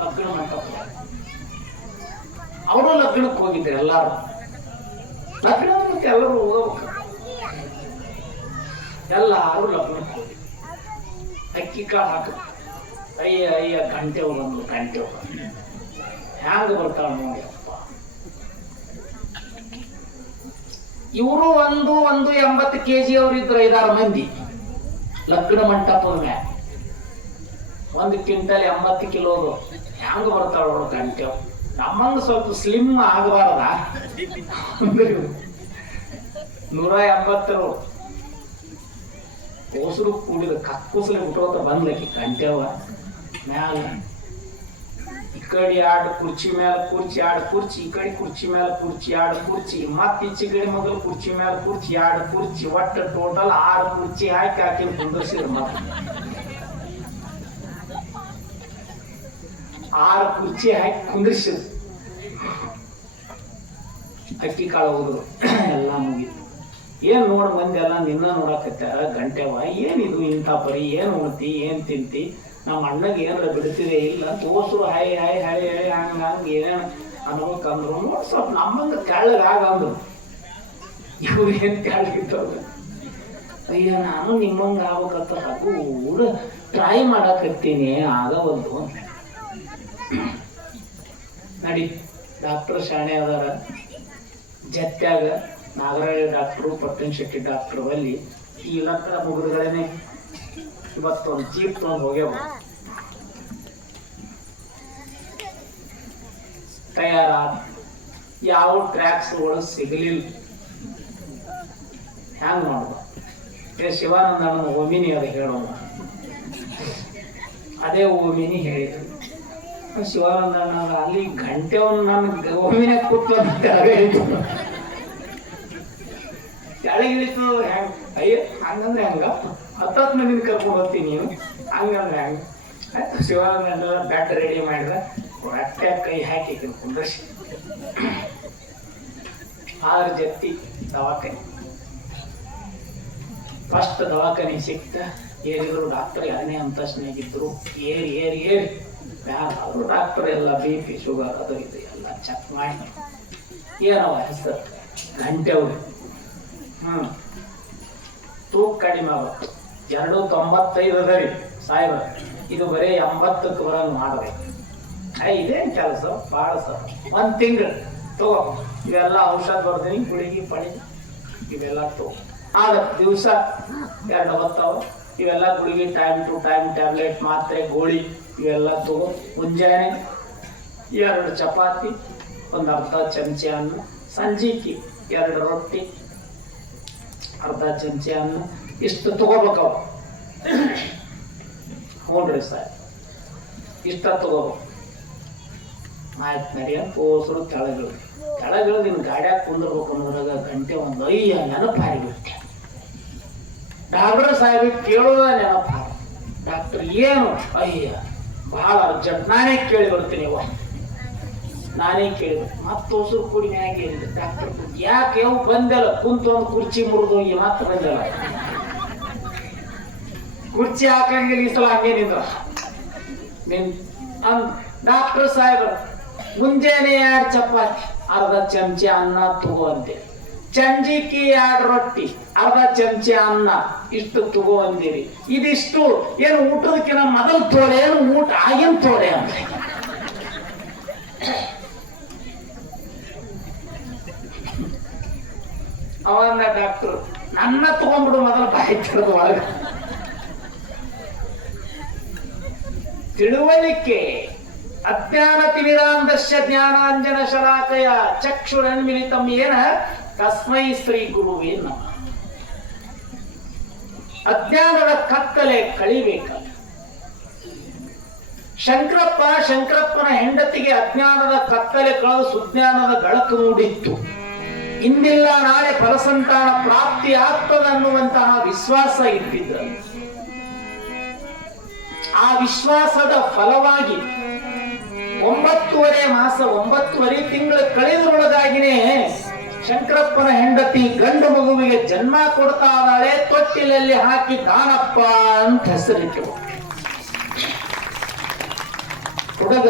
ಲಗ್ನ ಮಂಟಪದಾಗ ಅವರು ಲಗ್ನಕ್ಕೆ ಹೋಗಿದ್ರು. ಎಲ್ಲಾರು ಲಗ್ನ ಮತ್ತೆ ಎಲ್ಲರೂ ಹೋಗಬೇಕು. ಎಲ್ಲಾರು ಲಗ್ನಕ್ಕೆ ಹೋಗಿದ್ರು. ಅಕ್ಕಿ ಕಾಳು ಹಾಕ ಅಯ್ಯ ಗಂಟೆ ಹೋಗಂದ್ರು. ಹ್ಯಾಂಗ ಬರ್ತಾಳ ನೋಡಿ ಅಪ್ಪ. ಇವರು 180 kg ಅವ್ರು ಇದ್ರು. 5-6 ಮಂದಿ ಲಗ್ನ ಮಂಟಪದ ಮ್ಯಾಗ 1 ಕ್ವಿಂಟಲ್ 80 ಕಿಲೋದು. ಹ್ಯಾಂಗ ಬರ್ತಾಳ ಅವಳು ಗಂಟೆ. ನಮ್ಮಂಗ ಸ್ವಲ್ಪ ಸ್ಲಿಮ್ ಆಗಬಾರ್ದ. 180 ಕೋಸರು ಕೂಡಿದ ಕಕ್ಕುಸಲಿ ಬಿಟ್ಟೋತ ಬಂದ್ಲಕ್ಕಿ ಗಂಟೆವ ಮ್ಯಾಲ. ಈ ಕಡೆ 2 ಕುರ್ಚಿ ಮೇಲೆ ಕುರ್ಚಿ, 2 ಕುರ್ಚಿ, ಈ ಕಡೆ ಕುರ್ಚಿ ಮೇಲೆ ಕುರ್ಚಿ, 2 ಕುರ್ಚಿ, ಮತ್ತ ಈಚೆ ಕಡೆ ಮಗಲ್ ಕುರ್ಚಿ ಮೇಲೆ ಕುರ್ಚಿ, 2 ಕುರ್ಚಿ, ಒಟ್ಟು ಟೋಟಲ್ 6 ಕುರ್ಚಿ ಹಾಕಿ ಹಾಕಿನ ಕುಂದರ್ಸಿದ್ರು. ಮತ್ತ 6 ಕುರ್ಚಿ ಹಾಕಿ ಕುಂದರ್ಸಿದ್ರು. ಅಕ್ಕಿ ಕಾಳು ಹೋದ್ರು. ಎಲ್ಲ ಮುಗಿತು. ಏನ್ ನೋಡ ಮಂದಿ ಎಲ್ಲ ನಿನ್ನ ನೋಡಕತ್ತಾರ. ಗಂಟೆವ ಏನಿದು ಇಂಥ ಪರಿ, ಏನ್ ಉಣ್ತಿ, ಏನ್ ತಿಂತಿ, ನಮ್ಮ ಅಣ್ಣಗೆ ಏನಾರ ಬಿಡ್ತಿದೆ ಇಲ್ಲ, ತೋಸರು ಹಾಯ್ ಹಂಗ ಏನೇನು ಅನ್ಬೇಕಂದ್ರು. ನೋಡ್ ಸ್ವಲ್ಪ ನಮ್ಮಂಗ ಕೆಳಗಾಗಂದ್ರು. ಇವ್ರು ಏನ್ ಕೆಳಗಿತ್ತವ್ರ. ಅಯ್ಯ ನಾನು ನಿಮ್ಮಂಗ ಆಗ್ಬೇಕಂತ ಹಗೂಡ ಟ್ರೈ ಮಾಡಕತ್ತೀನಿ, ಆಗವಲ್ದು. ನಡಿ ಡಾಕ್ಟರ್ ಶಾಣೆ ಅದಾರ. ಜತ್ಯಾಗ ನಾಗರಾಜ ಡಾಕ್ಟ್ರು, ಪಟ್ಟಣ ಶೆಟ್ಟಿ ಡಾಕ್ಟ್ರು ಅಲ್ಲಿ ಈ ಲಕ್ಕಡ ಮುಗಿದುಗಳೇನೆ ಇವತ್ತೊಂದು ಜೀಪ್ ತಗೊಂಡು ಹೋಗ್ಯಾವ. ತಯಾರಾದ ಯಾವ ಟ್ರ್ಯಾಕ್ಸ್ ಒಳಗೆ ಸಿಗಲಿಲ್ಲ. ಹ್ಯಾಂಗ ಮಾಡುವ? ಶಿವಾನಂದನ ಓಮಿನಿ ಅದು ಹೇಳೋಣ. ಅದೇ ಓಮಿನಿ ಹೇಳಿದ್ರು. ಶಿವಾನಂದಣ್ಣ ಅಲ್ಲಿ ಗಂಟೆವನ್ನ ನನ್ನ ಓಮಿನ ಕೂತ್ಲ ಕೆಳಗಿಳಿತು. ಹೆಂಗ ಅಯ್ಯ ಹಂಗಂದ್ರೆ ಹಂಗ 10 ಮಂದಿನ ಕರ್ಕೊಂಡು ಹೋಗ್ತೀನಿ ನೀನು ಹಂಗಂದ್ರೆ ಹೆಂಗ. ಆಯ್ತು ಶಿವಾನಂದ ಬ್ಯಾಟ್ ರೆಡಿ ಮಾಡಿದ್ರೆ ಹೊಟ್ಟೆ ಕೈ ಹಾಕಿ ಕುಂದ್ರಸಿ 6 ಜತ್ತಿ ದವಾಖಾನೆ. ಫಸ್ಟ್ ದವಾಖಾನೆ ಸಿಕ್ತ. ಏರಿದ್ರು ಡಾಕ್ಟರ್ 2ನೇ ಅಂತಸ್ತಿನಾಗಿದ್ರು. ಏರಿ ಯಾರು ಡಾಕ್ಟರ್ ಎಲ್ಲ BP ಶುಗರ್ ಅದು ಇದು ಎಲ್ಲ ಚೆಕ್ ಮಾಡಿ ಏನವ ಹೆಸರು ಗಂಟೆವ್ರು. ತೂಕ ಕಡಿಮೆ ಆಗುತ್ತೆ. 295 ಅದರಿ ಸಾಹೇಬ. ಇದು ಬರೀ 80ಕ್ಕೆ ಬರಂಗ್ ಮಾಡ್ಬೇಕು. ಇದೇನ್ ಕೆಲಸ ಭಾಳ ಸರ್. 1 ತಿಂಗಳು ತಗೋ. ಇವೆಲ್ಲ ಔಷಧ ಬರ್ತೀನಿ, ಗುಳಿಗೆ ಪಳಿ ಇವೆಲ್ಲ ತಗೋ. ಆಗ ದಿವಸ 2 ಹೊತ್ತಾವ. ಇವೆಲ್ಲ ಗುಳಿಗೆ ಟೈಮ್ ಟು ಟೈಮ್, ಟ್ಯಾಬ್ಲೆಟ್, ಮಾತ್ರೆ, ಗೋಳಿ ಇವೆಲ್ಲ ತಗೋ. ಮುಂಜಾನೆ 2 ಚಪಾತಿ, 1 ಅರ್ಧ ಚಮಚೆ ಅನ್ನ. ಸಂಜೆಗೆ 2 ರೊಟ್ಟಿ, ಅರ್ಧ ಚಮಚೆ ಅನ್ನ. ಇಷ್ಟು ತಗೋಬೇಕವ. ಹ್ಞೂನ್ರಿ ಸರ್, ಇಷ್ಟ ತಗೋಬೇಕು. ಆಯ್ತು ನಡಿಯಂತ ಹೋಸರು ತೆಳಗಿಳಿದು ನಿನ್ನ ಗಾಡ್ಯಾಗ ಕುಂದಿರ್ಬೇಕು ಅನ್ನೋದ್ರಾಗ ಗಂಟೆ ಒಂದು ಅಯ್ಯ ನೆನಪು ಹಾರಿಬಿಟ್ಟೆ. ಡಾಕ್ಟರ್ ಸಾಹೇಬ್ ಕೇಳೋದ ನೆನಪು. ಡಾಕ್ಟರ್ ಏನು? ಅಯ್ಯ ಬಹಳ ಅರ್ಜೆಂಟ್, ನಾನೇ ಕೇಳಿ ಬರ್ತೀನಿ. ನಾನೇ ಕೇಳಿದೆ. ಮತ್ತೆ ಹೊಸರು ಕೂಡಿ ಮ್ಯಾಗೆ ಡಾಕ್ಟರ್ ಯಾಕೆ ಯಾವ ಬಂದಲ್ಲ, ಕುಂತು ಒಂದು ಕುರ್ಚಿ ಮುರಿದು ಹೋಗಿ ಮತ್ತೆ ಬಂದಲ್ಲ. ಕುರ್ಚಿ ಹಾಕಂಗಿಲ್ಲ ಈ ಸಲ ಹಂಗೆ ನಿಂದ್ರ. ಡಾಕ್ಟರ್ ಸಾಹೇಬ್ರ ಮುಂಜಾನೆ 2 ಚಪಾತಿ, ಅರ್ಧ ಚಮಚೆ ಅನ್ನ ತಗೋ ಅಂತೆ. ಚಂಜಿಕಿ 2 ರೊಟ್ಟಿ, ಅರ್ಧ ಚಮಚೆ ಅನ್ನ, ಇಷ್ಟು ತಗೋ ಅಂದಿರಿ. ಇದಿಷ್ಟು ಏನು ಊಟದಕ್ಕಿಂತ ಮೊದಲು ತೋಳೆ, ಏನು ಊಟ ಆಗಿನ ತೋಳೆ ಅಂತ. ಅವಂದ ಡಾಕ್ಟರ್ ನನ್ನ ತಗೊಂಡ್ಬಿಡು ಮೊದಲು ಬಾಯಿ ತೆರೆದು ಒಳಗ. ತಿಳುವಳಿಕೆ ಅಜ್ಞಾನ ತಿಮಿರಾಂಧಸ್ಯ ಜ್ಞಾನಾಂಜನ ಶಲಾಕಯ ಚಕ್ಷುರನ್ಮಿಲಿತಂ ಏನ ತಸ್ಮೈ ಶ್ರೀ ಗುರುವೇ ನಮಃ. ಅಜ್ಞಾನದ ಕತ್ತಲೆ ಕಳಿಬೇಕಲ್ಲ. ಶಂಕರಪ್ಪನ ಹೆಂಡತಿಗೆ ಅಜ್ಞಾನದ ಕತ್ತಲೆ ಕಳೆದು ಸುಜ್ಞಾನದ ಬೆಳಕು ಮೂಡಿತ್ತು. ಇಂದಿಲ್ಲ ನಾಳೆ ಫಲಸಂತಾನ ಪ್ರಾಪ್ತಿ ಆಗ್ತದನ್ನುವಂತಹ ವಿಶ್ವಾಸ ಇಟ್ಟಿದ್ದರು. ಆ ವಿಶ್ವಾಸದ ಫಲವಾಗಿ 9.5 ಮಾಸ 9.5 ತಿಂಗಳು ಕಳೆದ್ರೊಳಗಾಗಿನೇ ಶಂಕರಪ್ಪನ ಹೆಂಡತಿ ಗಂಡು ಮಗುವಿಗೆ ಜನ್ಮ ಕೊಡ್ತಾ ಇದ್ದಾಳೆ. ತೊಟ್ಟಿಲಲ್ಲಿ ಹಾಕಿ ದಾನಪ್ಪ ಅಂತ ಹೆಸರಿಟ್ಟು. ಹುಡುಗ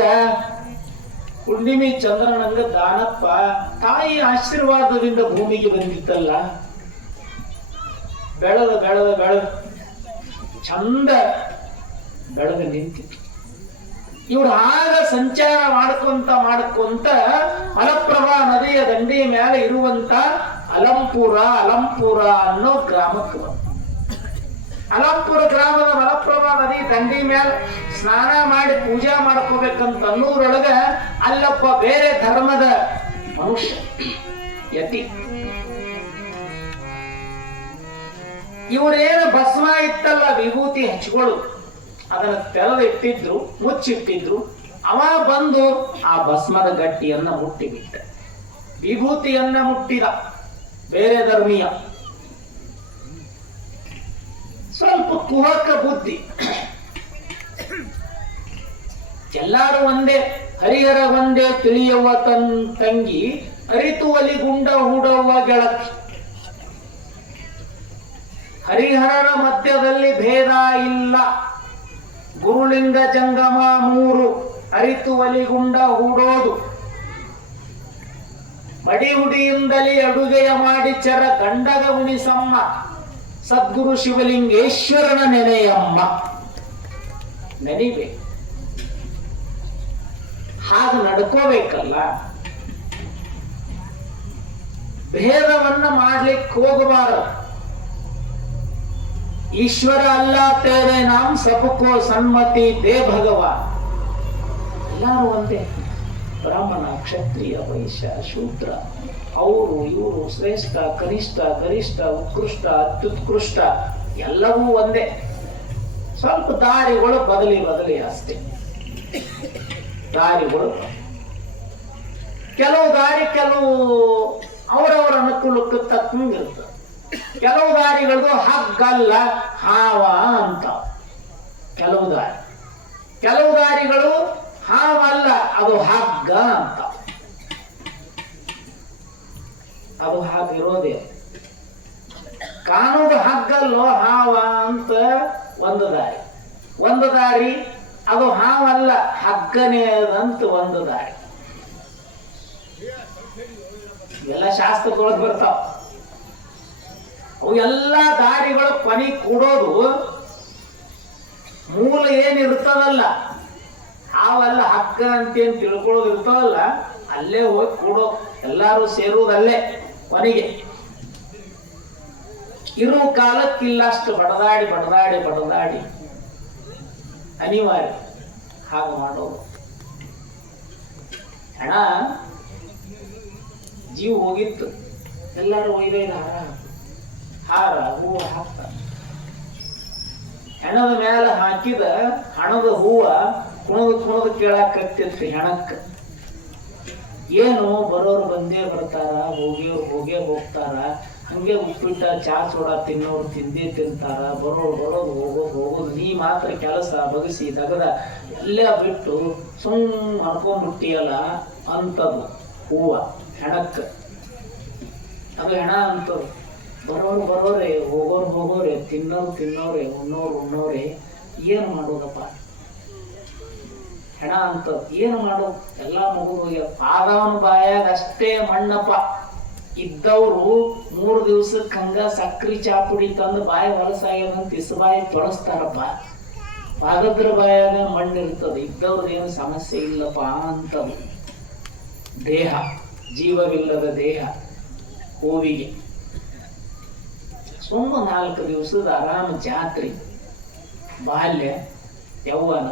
ಹುಣ್ಣಿಮೆ ಚಂದ್ರನಂಗ ದಾನಪ್ಪ ತಾಯಿ ಆಶೀರ್ವಾದದಿಂದ ಭೂಮಿಗೆ ಬಂದಿತ್ತಲ್ಲ. ಬೆಳೆದ ಚಂದ ಬೆಳೆದ ನಿಂತಿತ್ತು. ಇವ್ರು ಆಗ ಸಂಚಾರ ಮಾಡ್ಕೊಂತ ಮಲಪ್ರಭಾ ನದಿಯ ದಂಡೆಯ ಮೇಲೆ ಇರುವಂತ ಅಲಂಪುರ ಅನ್ನೋ ಗ್ರಾಮಕ್ಕೆ ಬಂದ. ಅಲಂಪುರ ಗ್ರಾಮದ ಮಲಪ್ರಭಾ ನದಿ ದಂಡಿ ಮೇಲೆ ಸ್ನಾನ ಮಾಡಿ ಪೂಜಾ ಮಾಡ್ಕೋಬೇಕಂತ ಅನ್ನೂರೊಳಗ ಅಲ್ಲೊಬ್ಬ ಬೇರೆ ಧರ್ಮದ ಮನುಷ್ಯ ಯತಿ. ಇವರೇನು ಭಸ್ಮ ಇತ್ತಲ್ಲ ವಿಭೂತಿ ಹಚ್ಕೊಳ್ಳು, ಅದನ್ನ ತೆರೆದಿಟ್ಟಿದ್ರು, ಮುಚ್ಚಿಟ್ಟಿದ್ರು. ಅವ ಬಂದು ಆ ಭಸ್ಮದ ಗಟ್ಟಿಯನ್ನ ಮುಟ್ಟಿಬಿಟ್ಟ. ವಿಭೂತಿಯನ್ನ ಮುಟ್ಟಿದ ಬೇರೆ ಧರ್ಮೀಯ. ಸ್ವಲ್ಪ ಕುಹಕ ಬುದ್ಧಿ. ಎಲ್ಲಾರು ಒಂದೇ, ಹರಿಹರ ಒಂದೇ ತಿಳಿಯುವ ತಂಗಿ, ಅರಿತು ಒಲಿಗುಂಡ ಹೂಡವ್ವ ಗೆಳತಿ. ಹರಿಹರರ ಮಧ್ಯದಲ್ಲಿ ಭೇದ ಇಲ್ಲ. ಗುರುಲಿಂಗ ಜಂಗಮ 3, ಅರಿತು ಒಲಿಗುಂಡ ಹೂಡೋದು. ಮಡಿಹುಡಿಯಿಂದಲೇ ಅಡುಗೆಯ ಮಾಡಿ ಚರ ಗಂಡಗ ಉಣಿಸಮ್ಮ, ಸದ್ಗುರು ಶಿವಲಿಂಗೇಶ್ವರನ ನೆನೆಯಮ್ಮ. ನೆನಿಬೇಕು, ಹಾಗೆ ನಡ್ಕೋಬೇಕಲ್ಲ. ಭೇದವನ್ನ ಮಾಡ್ಲಿಕ್ಕೆ ಹೋಗಬಾರದು. ಈಶ್ವರ ಅಲ್ಲ ತೇರೆ ನಾಮ್ ಸಬಕೋ ಸನ್ಮತಿ ದೇ ಭಗವಾನ್. ಎಲ್ಲರೂ ಒಂದೇ. ಬ್ರಾಹ್ಮಣ, ಕ್ಷತ್ರಿಯ, ವೈಶ್ಯ, ಶೂದ್ರ, ಅವರು ಇವರು, ಶ್ರೇಷ್ಠ, ಕನಿಷ್ಠ, ಗರಿಷ್ಠ, ಉತ್ಕೃಷ್ಟ, ಅತ್ಯುತ್ಕೃಷ್ಟ, ಎಲ್ಲವೂ ಒಂದೇ. ಸ್ವಲ್ಪ ದಾರಿಗಳು ಬದಲಿ ಅಷ್ಟೇ. ದಾರಿಗಳು ಕೆಲವು ಅವರವರ ಅನುಕೂಲಕ್ಕೆ ತಕ್ಕಂಗಿರ್ತದೆ. ಕೆಲವು ದಾರಿಗಳದು ಹಗ್ಗಲ್ಲ ಹಾವ ಅಂತ. ಕೆಲವು ದಾರಿಗಳು ಹಾವಲ್ಲ, ಅದು ಹಗ್ಗ ಅಂತ. ಅದು ಹಾಗಿರೋದೇ. ಕಾನೂನು ಹಗ್ಗಲ್ಲೋ ಹಾವ ಅಂತ ಒಂದು ದಾರಿ, ಅದು ಹಾವಲ್ಲ ಹಗ್ಗನೇ ಅಂತ ಒಂದು ದಾರಿ. ಇವೆಲ್ಲ ಶಾಸ್ತ್ರದೊಳಗೆ ಬರ್ತಾವ. ಅವು ಎಲ್ಲ ದಾರಿಗಳು ಕೊನೆ ಕೂಡೋದು ಮೂಲ ಏನಿರ್ತದಲ್ಲ, ಹಾವಲ್ಲ ಹಗ್ಗ ಅಂತೇನು ತಿಳ್ಕೊಳ್ಳೋದು ಇರ್ತದಲ್ಲ, ಅಲ್ಲೇ ಹೋಗಿ ಕೂಡೋ. ಎಲ್ಲಾರು ಸೇರುವುದಲ್ಲೇ ಕೊನೆಗೆ. ಇರುವ ಕಾಲಕ್ಕಿಲ್ಲಷ್ಟು ಬಡದಾಡಿ ಅನಿವಾರ್ಯ ಹಾಗೆ ಮಾಡೋದು. ಹಣ ಜೀವ ಹೋಗಿತ್ತು, ಎಲ್ಲರೂ ಒಯ್ದೈದು ಹಾರ ಹೂವು ಹಾಕ್ತಾರೆ. ಹೆಣದ ಮೇಲೆ ಹಾಕಿದ ಹಣದ ಹೂವ ಕುಣದ ಕೇಳಾಕತ್ತಿತ್ತು ಹೆಣಕ್ಕ. ಏನು ಬರೋರು ಬಂದೇ ಬರ್ತಾರ, ಹೋಗೇ ಹೋಗ್ತಾರ. ಹಂಗೆ ಉಪ್ಪಿಟ್ಟ ಚಾ ಸೋಡಾ ತಿನ್ನೋರು ತಿಂದೇ ತಿಂತಾರ. ಬರೋದು ಹೋಗೋದು. ನೀ ಮಾತ್ರ ಕೆಲಸ ಬಗಸಿ ದಗದ ಎಲ್ಲ ಬಿಟ್ಟು ಅನ್ಕೊಂಡ್ಬಿಟ್ಟಿಯಲ್ಲ ಅಂತದು ಹೂವ ಹೆಣಕ್ಕೆ. ಅದು ಹೆಣ ಅಂತದು. ಬರೋರೇ ಹೋಗೋರೆ ತಿನ್ನೋರೆ ಉಣ್ಣೋರೆ ಏನು ಮಾಡೋದಪ್ಪ? ಹೆಣ ಅಂತ ಏನು ಮಾಡೋದು? ಎಲ್ಲ ಮುಗಿದು ಹೋಗ್ಯ. ಪಾದವನ ಬಾಯಾಗ ಅಷ್ಟೇ ಮಣ್ಣಪ್ಪ. ಇದ್ದವರು 3 ದಿವ್ಸಕ್ಕೆ ಹಂಗ ಸಕ್ರಿ ಚಾಪುಡಿ ತಂದು ಬಾಯಿ ಹೊಲಸಾಗ್ಯದಂತ ಇಸಬಾಯಿ ತೊಳಸ್ತಾರಪ್ಪ. ಪಾದದ್ರ ಬಾಯಾಗ ಮಣ್ಣು ಇರ್ತದೆ. ಇದ್ದವ್ರದ್ದೇನು ಸಮಸ್ಯೆ ಇಲ್ಲಪ್ಪ ಅಂತದು. ದೇಹ, ಜೀವವಿಲ್ಲದ ದೇಹ ಹೂವಿಗೆ ಸುಮ್ಮ 4 ದಿವಸದ ಆರಾಮ ಜಾತ್ರೆ, ಬಾಲ್ಯ, ಯೌವನ,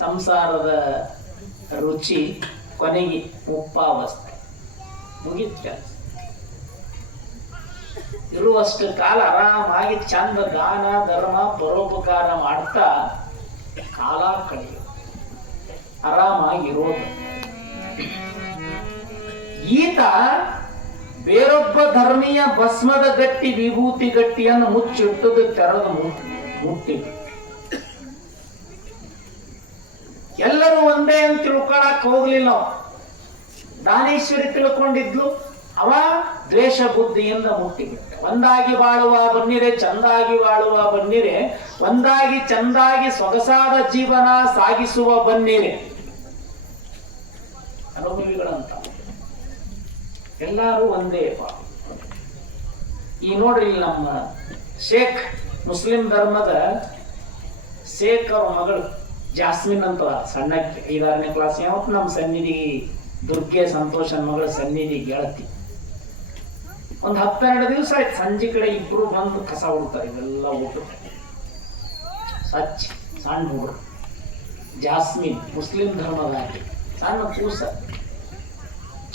ಸಂಸಾರದ ರುಚಿ, ಕೊನೆಗೆ ಮುಪ್ಪಾವಸ್ಥೆ ಮುಗಿತ. ಇರುವಷ್ಟು ಕಾಲ ಆರಾಮಾಗಿ ಚಂದ ದಾನ ಧರ್ಮ ಪರೋಪಕಾರ ಮಾಡ್ತಾ ಕಾಲ ಕಳೆಯೋದು, ಆರಾಮಾಗಿರೋದು. ಈತ ಬೇರೊಬ್ಬ ಧರ್ಮೀಯ ಭಸ್ಮದ ಗಟ್ಟಿ ವಿಭೂತಿ ಗಟ್ಟಿಯನ್ನು ಮುಚ್ಚಿಟ್ಟದು ತೆರೆದು ಮುಟ್ಟಿದೆ. ಎಲ್ಲರೂ ಒಂದೇ ಅಂತ ತಿಳ್ಕೊಳಕ್ ಹೋಗ್ಲಿಲ್ಲ. ದಾನೇಶ್ವರಿ ತಿಳ್ಕೊಂಡಿದ್ಲು, ಅವ ದ್ವೇಷ ಬುದ್ಧಿಯಿಂದ ಮುಟ್ಟಿಬಿಟ್ಟ. ಒಂದಾಗಿ ಬಾಳುವ ಬನ್ನಿರೆ, ಚಂದಾಗಿ ಬಾಳುವ ಬನ್ನಿರೆ, ಒಂದಾಗಿ ಚಂದಾಗಿ ಸೊಗಸಾದ ಜೀವನ ಸಾಗಿಸುವ ಬನ್ನಿರೆ ಅನುಭವಿಗಳಂತ ಎಲ್ಲರೂ ಒಂದೇ. ಈ ನೋಡ್ರಿ, ನಮ್ಮ ಶೇಖ್, ಮುಸ್ಲಿಂ ಧರ್ಮದ ಶೇಖ್ ಅವ್ರ ಮಗಳು ಜಾಸ್ಮಿನ್ ಅಂತ ಸಣ್ಣಕ್ಕೆ 5-6ನೇ ಕ್ಲಾಸ್. ಯಾವತ್ತು ನಮ್ಮ ಸನ್ನಿಧಿ ದುರ್ಗೆ ಸಂತೋಷನ್ ಮಗಳ ಸನ್ನಿಧಿ ಗೆಳತಿ. ಒಂದು 10-12 ದಿವಸ ಆಯ್ತು. ಸಂಜೆ ಕಡೆ ಇಬ್ರು ಬಂದು ಕಸ ಹುಡ್ತಾರೆ. ಇವೆಲ್ಲ ಊಟ ಸಚ್ ಸಣ್ಣ ಹುಡುಗರು. ಜಾಸ್ಮಿನ್ ಮುಸ್ಲಿಂ ಧರ್ಮದ ಆಕೆ, ಸಣ್ಣ ಕೂಸ.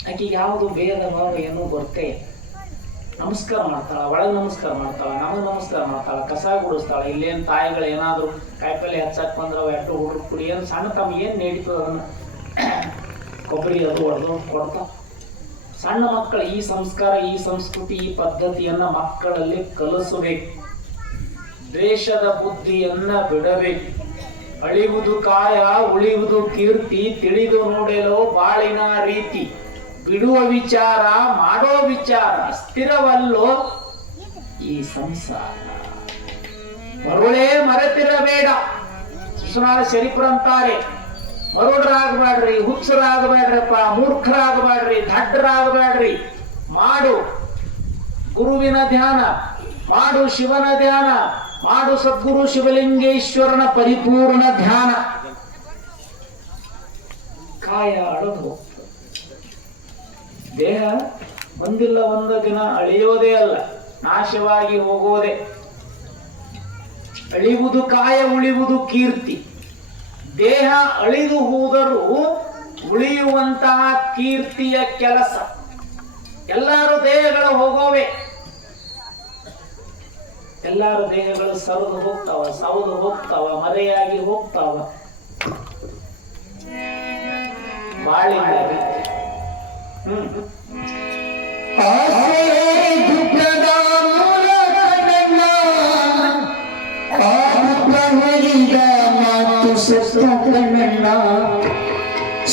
ಆಕೆಗೆ ಯಾವುದು ಭೇದ ಭಾವ ಏನೂ ಗೊತ್ತೇ. ನಮಸ್ಕಾರ ಮಾಡ್ತಾಳ, ಒಳಗೆ ನಮಸ್ಕಾರ ಮಾಡ್ತಾಳ, ನಮಗೆ ನಮಸ್ಕಾರ ಮಾಡ್ತಾಳ, ಕಸ ಗುಡಿಸ್ತಾಳ. ಇಲ್ಲೇನು ತಾಯಿಗಳು ಏನಾದ್ರು ಕಾಯಿಪಲ್ಲೆ ಹಚ್ಚಕ್ ಬಂದ್ರೆ ಎಟ್ಟು ಹುಡುಗ್ರು ಕುಡಿ ಏನು ಸಣ್ಣ ತಮ್ಮ ಏನು ನಡೀತದ ಅದನ್ನ ಕೊಬ್ಬರಿ ಅದು ಹೊಡೆದು ಕೊಡ್ತಾವ. ಸಣ್ಣ ಮಕ್ಕಳ ಈ ಸಂಸ್ಕಾರ, ಈ ಸಂಸ್ಕೃತಿ, ಈ ಪದ್ಧತಿಯನ್ನ ಮಕ್ಕಳಲ್ಲಿ ಕಲಿಸಬೇಕು. ದ್ವೇಷದ ಬುದ್ಧಿಯನ್ನ ಬಿಡಬೇಕು. ಅಳಿವುದು ಕಾಯ, ಉಳಿಯುವುದು ಕೀರ್ತಿ, ತಿಳಿದು ನೋಡೆಲೋ ಬಾಳಿನ ರೀತಿ. ಬಿಡುವ ವಿಚಾರ, ಮಾಡೋ ವಿಚಾರ, ಸ್ಥಿರವಲ್ಲೋ ಈ ಸಂಸಾರ. ಮರುಳೇ ಮರೆತಿರಬೇಡ. ಶಿಶುನಾಳ ಶರೀಫರಂತಾರೆ, ಮರುಳರಾಗಬೇಡ್ರಿ, ಹುಚ್ಚರಾಗಬೇಡ್ರಪ್ಪ, ಮೂರ್ಖರಾಗಬೇಡ್ರಿ, ದಡ್ಡರಾಗಬೇಡ್ರಿ. ಮಾಡು ಗುರುವಿನ ಧ್ಯಾನ, ಮಾಡು ಶಿವನ ಧ್ಯಾನ, ಮಾಡು ಸದ್ಗುರು ಶಿವಲಿಂಗೇಶ್ವರನ ಪರಿಪೂರ್ಣ ಧ್ಯಾನ. ಕಾಯ ಅಳದು ಹೋಗ್ತದೆ. ದೇಹ ಒಂದಿಲ್ಲ ಒಂದು ದಿನ ಅಳಿಯೋದೇ ಅಲ್ಲ, ನಾಶವಾಗಿ ಹೋಗೋದೆ. ಅಳಿಯುವುದು ಕಾಯ, ಉಳಿಯುವುದು ಕೀರ್ತಿ. ದೇಹ ಅಳಿದು ಹೋದರೂ ಉಳಿಯುವಂತಹ ಕೀರ್ತಿಯ ಕೆಲಸ. ಎಲ್ಲರೂ ದೇಹಗಳು ಹೋಗೋವೆ, ಎಲ್ಲರೂ ದೇಹಗಳು ಸರಿದು ಹೋಗ್ತಾವ, ಸೌದು ಹೋಗ್ತಾವ, ಮರೆಯಾಗಿ ಹೋಗ್ತಾವ. ಬಾಳಿನ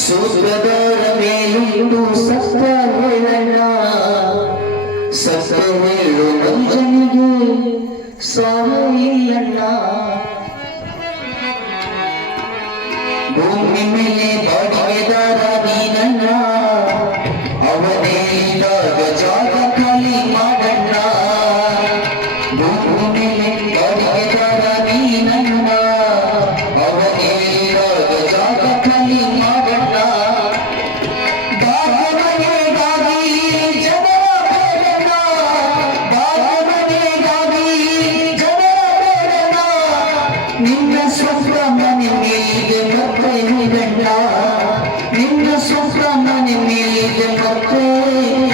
ಸೂತ್ರದವರ ಮೇಲುಂಟು ಸತ್ತ ಹೇಳಣ್ಣ, ಸತ್ತ ಹೇಳು ಮಂಜನಿಗೆ ಸಾವು ಇಲ್ಲಣ್ಣ. ಭೂಮಿ ಮೇಲೆ ಬಾಡಿಗೆದಾರ ನೀನಣ್ಣ, ಅವನೇ ಇದ್ದಾಗ ಜಾಗ ಖಾಲಿ ಮಾಡಣ್ಣ. ಭೂಮಿ ಮೇಲೆ ಬಾಡಿಗೆದಾರ ನೀನಣ್ಣ, ಅವನೇ ಇದ್ದಾಗ ಜಾಗ ಖಾಲಿ ಮಾಡಣ್ಣ. ಬಾಗಮನೆಗಾಗಿ ಜನರ ಬೇಡಣ್ಣ, ಬಾಗಮನೆಗಾಗಿ ಜನರ ಬೇಡಣ್ಣ. ನಿನ್ನ ಸ್ವಂತ ಮನೆ ಮೇಲೆ ಮತ್ತೆ ನಿಗಣ್ಣ, ನಿನ್ನ ಸ್ವಂತ ಮನೆ ಮೇಲೆ ಮತ್ತೆ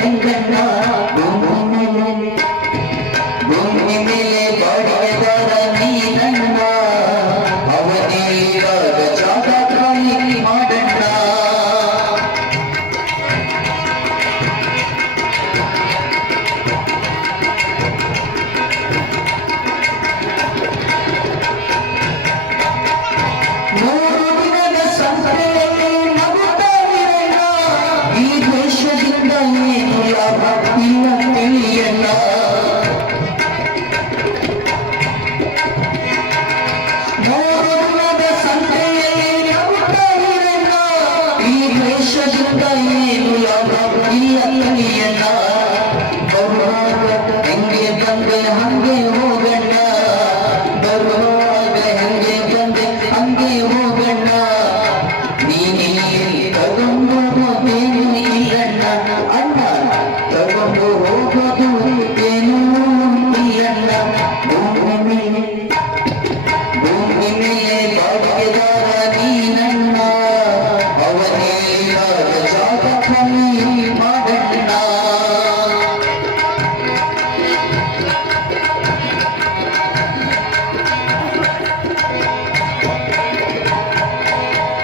ನಿಗಣ್ಣ. ಭೂಮಿ ಮೇಲೆ ಬಾಡಿಗೆದಾರ ನೀನಣ್ಣ, ಅವನೇ ಇದ್ದಾಗ ಜಾಗ ಖಾಲಿ ಮಾಡಣ್ಣ. ದೋಷದಿಂದ ಏನು ಲಾಭ ಇಲ್ಲ ಕಲಿಯಣ್ಣ ಬರುವಾಗ ಹೆಂಗೆ ಬಂದೆ ಹಂಗೆ ಹೋಗಣ್ಣ ಬರುವಾಗ ಹೆಂಗೆ ಬಂದೆ ಹಂಗೆ ಹೋಗಣ್ಣ ನೀನೇ ತಗೊಂಡು ಹೋಗೋದೇನು ಇಲ್ಲಣ್ಣ ಅಣ್ಣ ತಗೊಂಡು ಹೋಗೋದು ಏನು ಇಲ್ಲಣ್ಣ ಭೂಮಿ ಮೇಲೆ ಭಾಗ್ಯದಾರ ನೀನಣ್ಣ ಅವನೇ ಜಾಗ ಕಮ್ಮಿ ಮಾಡಣ್ಣ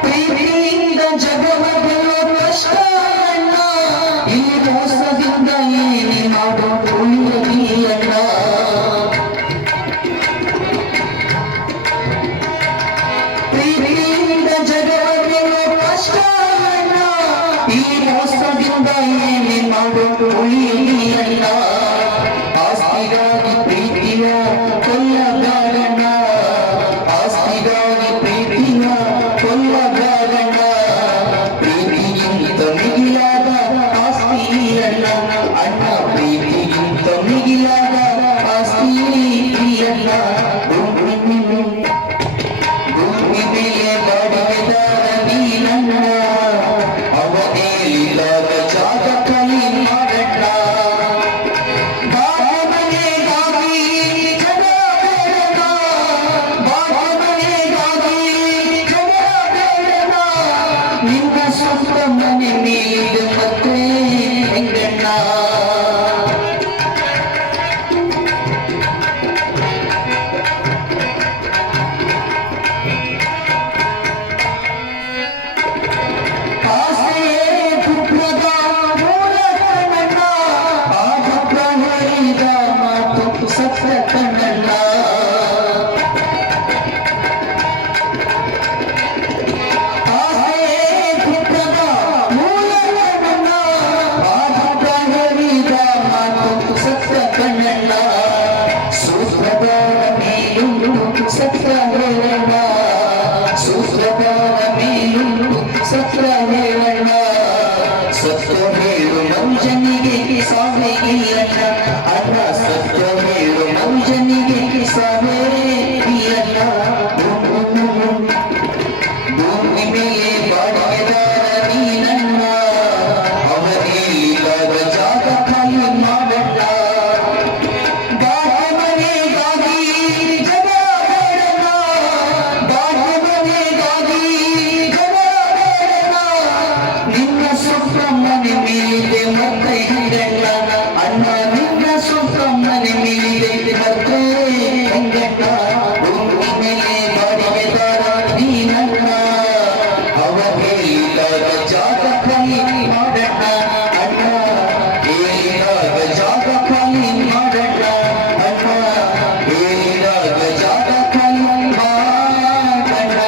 ಪ್ರೀತಿಯಿಂದ ಜಗವ ಗೆಲ್ಲೋ ಕಷ್ಟ ಅಣ್ಣ ಈ ಮೋಸದಿಂದ ಏನೇ ಮಾಡೋ ಉಳಿಯಲಿಯಣ್ಣ ಪ್ರೀತಿಯಿಂದ ಜಗವ ಗೆಲ್ಲೋ ಕಷ್ಟ ಅಣ್ಣ ಈ ಮೋಸದಿಂದ ಏನೇ ಮಾಡೋ ಉಳಿಯಲಿಯಣ್ಣ ಆಸ್ತಿಗಾಗಿ ಪ್ರೀತಿಯ ಕೊಲ್ಲಗಾರಣ್ಣ ಆಸ್ತಿಗಾಗಿ ಪ್ರೀತಿಯ ಕೊಲ್ಲಗಾರಣ್ಣ ಪ್ರೀತಿಗಿಂತ ಮಿಗಿಲಾದ ಆಸ್ತಿ ಅಣ್ಣ ಅಣ್ಣ ಪ್ರೀತಿಗಿಂತ ಮಿಗಿಲಾದ ಆಸ್ತಿ ಅಣ್ಣ ಭೂಮಿ ಮೇಲೆ ಬಾಡಿಗೆದಾರ ನೀನಣ್ಣ ಅವನೇ ಇಲ್ಲದ ಜಾಗ ಕಲಿ ಮಾಡಣ್ಣ ಬಾಮನೆಗಾಗಿ ಜಗ ಬೇಡಣ ಬಾಮನೆಗಾಗಿ ಜಗ ಬೇಡಣ ನಿನ್ನ ಸ್ವಂತ ಮನೆ ಮೇಲೆ ಮತ್ತೆ ಹೆಂಗಣ್ಣ ಆಸೆಯೇ ಪುತ್ರದ ಮೂಲ ಕಣ್ಣಣ್ಣ ಆ ಪುತ್ರ ಹೇಳಿದ ಮಾತು ಸತ್ಯ ಕಣ್ಣಣ್ಣ ಆಸೆಯೇ ಪುತ್ರದ ಮೂಲ ಕಣ್ಣಣ್ಣ ಆ ಪುತ್ರ ಹೇಳಿದ ಮಾತು ಸತ್ಯ ಕಣ್ಣಣ್ಣ ಸೂತ್ರದಾರ ಮೇಲೂ ಸತ್ಯ ಹೇಳಣ್ಣ ಸೂತ್ರದಾರ ಮೇಲೂ ಸತ್ಯ ಹೇಳಣ್ಣ ಸತ್ಯ ಹೇಳು ಮನುಜನಿಗೆ ಸಾವೇ ಇಲ್ಲಣ್ಣ ಅಣ್ಣ ಸತ್ಯ ಹೇಳು ಮನುಜನಿಗೆ ಸಾವೇ ಇಲ್ಲಣ್ಣ ಭೂಮಿ ಮೇಲೆ ಬಾಡಿಗೆದಾರ ನೀನಣ್ಣ ಅವನೇ ಇಲ್ಲದ ಜಾಗ ಖಾಲಿ ಮಾಡಣ್ಣ ಬಾಡಿಗೆಗಾಗಿ ಜಗ ಬೇಡಣ್ಣ ಬಾಡಿಗೆಗಾಗಿ ಜಗ ಬೇಡಣ್ಣ ನಿನ್ನ ಸ್ವಂತ ಮನೆ ಮೇಲೆ ಮತ್ತೆ ಹಿಂಗಣ್ಣ ಅಣ್ಣ ನಿನ್ನ ಸ್ವಂತ ಮನೆ ಮೇಲೆ ಮತ್ತೆ ಹಿಂಗಣ್ಣ ಭೂಮಿ ಮೇಲೆ ಬಾಡಿಗೆದಾರ ನೀನಣ್ಣ ಅವನೇ ಇಲ್ಲದ ಜಾಗ ಖಾಲಿ ಮಾಡಣ್ಣ ಅಣ್ಣ ಇಲ್ಲದ ಜಾಗ ಖಾಲಿ ಮಾಡಣ್ಣ ಅಣ್ಣ ಇಲ್ಲದ ಜಾಗ ಖಾಲಿ ಮಾಡಣ್ಣ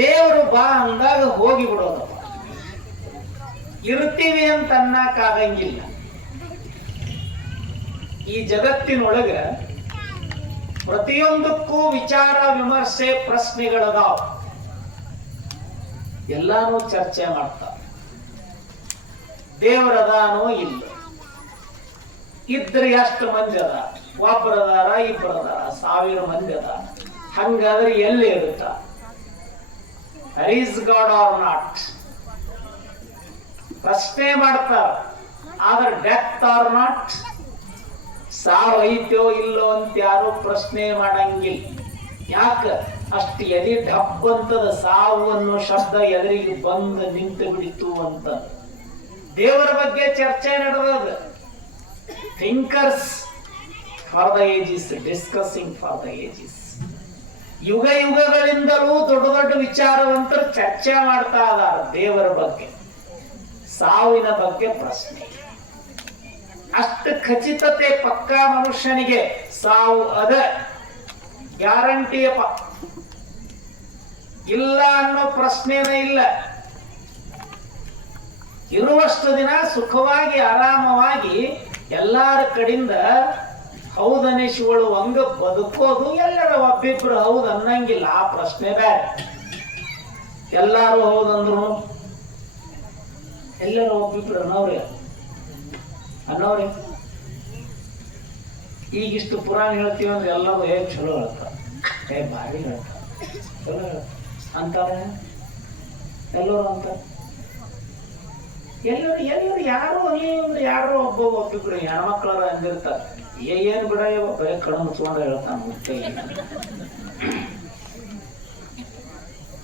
ದೇವರು ಬಾ ಅಂದಾಗ ಹೋಗಿ ಬಿಡೋದಪ್ಪ. ಇರ್ತೀವಿ ಅಂತ ಅನ್ನಕ್ಕಾಗಂಗಿಲ್ಲ. ಈ ಜಗತ್ತಿನೊಳಗ ಪ್ರತಿಯೊಂದಕ್ಕೂ ವಿಚಾರ ವಿಮರ್ಶೆ ಪ್ರಶ್ನೆಗಳದಾವ. ಎಲ್ಲಾನು ಚರ್ಚೆ ಮಾಡ್ತಾರ. ದೇವರದಾನೋ ಇಲ್ಲ, ಇದ್ರೆ ಎಷ್ಟು ಮಂದಿ ಅದ, ಒಬ್ಬರದಾರ ಇಬ್ಬರದಾರ 1000 ಮಂದಿ ಅದ, ಹಂಗಾದ್ರೆ ಎಲ್ಲಿ ಇರುತ್ತ? ಈಸ್ ಗಾಡ್ ಆರ್ ನಾಟ್ ಪ್ರಶ್ನೆ ಮಾಡ್ತಾರ. ಆದ್ರೆ ಡೆತ್ ಆರ್ ನಾಟ್, ಸಾವು ಐತೋ ಇಲ್ಲೋ ಅಂತ ಯಾರು ಪ್ರಶ್ನೆ ಮಾಡಂಗಿಲ್ಲ. ಯಾಕ? ಅಷ್ಟು ಎದೆ ಢಬ್ಬಂತದ ಸಾವು ಅನ್ನೋ ಶಬ್ದ ಎದುರಿಗೆ ಬಂದು ನಿಂತು ಬಿಡಿತು ಅಂತ. ದೇವರ ಬಗ್ಗೆ ಚರ್ಚೆ ನಡೆದದ. Thinkers for the ages, discussing for the ages. ಯುಗ ಯುಗಗಳಿಂದಲೂ ದೊಡ್ಡ ದೊಡ್ಡ ವಿಚಾರವಂತರು ಚರ್ಚೆ ಮಾಡ್ತಾ ಇದಾರ ದೇವರ ಬಗ್ಗೆ. ಸಾವಿನ ಬಗ್ಗೆ ಪ್ರಶ್ನೆ. ಅಷ್ಟು ಖಚಿತತೆ ಪಕ್ಕ ಮನುಷ್ಯನಿಗೆ ಸಾವು ಅದ ಗ್ಯಾರಂಟಿಯಪ್ಪ, ಇಲ್ಲ ಅನ್ನೋ ಪ್ರಶ್ನೆನೇ ಇಲ್ಲ. ಇರುವಷ್ಟು ದಿನ ಸುಖವಾಗಿ ಆರಾಮವಾಗಿ ಎಲ್ಲಾರ ಕಡೆಯಿಂದ ಹೌದನಿಸಿಕೊಳ್ಳುವಂಗ ಬದುಕೋದು. ಎಲ್ಲರ ಒಬ್ಬಿಬ್ರು ಹೌದು ಅನ್ನಂಗಿಲ್ಲ, ಆ ಪ್ರಶ್ನೆ ಬೇರೆ. ಎಲ್ಲಾರು ಹೌದಂದ್ರು ಎಲ್ಲರೂ ಒಬ್ಬಿಬ್ರು ಅನ್ನೋರಿ ಈಗಿಷ್ಟು ಪುರಾಣ ಹೇಳ್ತೀವಿ ಅಂದ್ರೆ ಎಲ್ಲರೂ ಚಲೋ ಹೇಳ್ತಾರೆ, ಭಾರಿ ಹೇಳ್ತಾರೆ, ಚಲೋ ಹೇಳ್ತಾರೆ ಅಂತಾರೆ. ಎಲ್ಲರೂ ಅಂತಾರೆ. ಎಲ್ಲರೂ ಯಾರೋ ಅಂದ್ರೆ ಯಾರೋ ಒಬ್ಬಿಬ್ರು ಹೆಣ್ಮಕ್ಳರ ಅಂದಿರ್ತಾರೆ. ಏನ್ ಬಿಡ ಬರೀ ಕಣ್ಣು ಮುಚ್ಕೊಂಡು ಹೇಳ್ತಾನೆ ಮುಟ್ಟೆ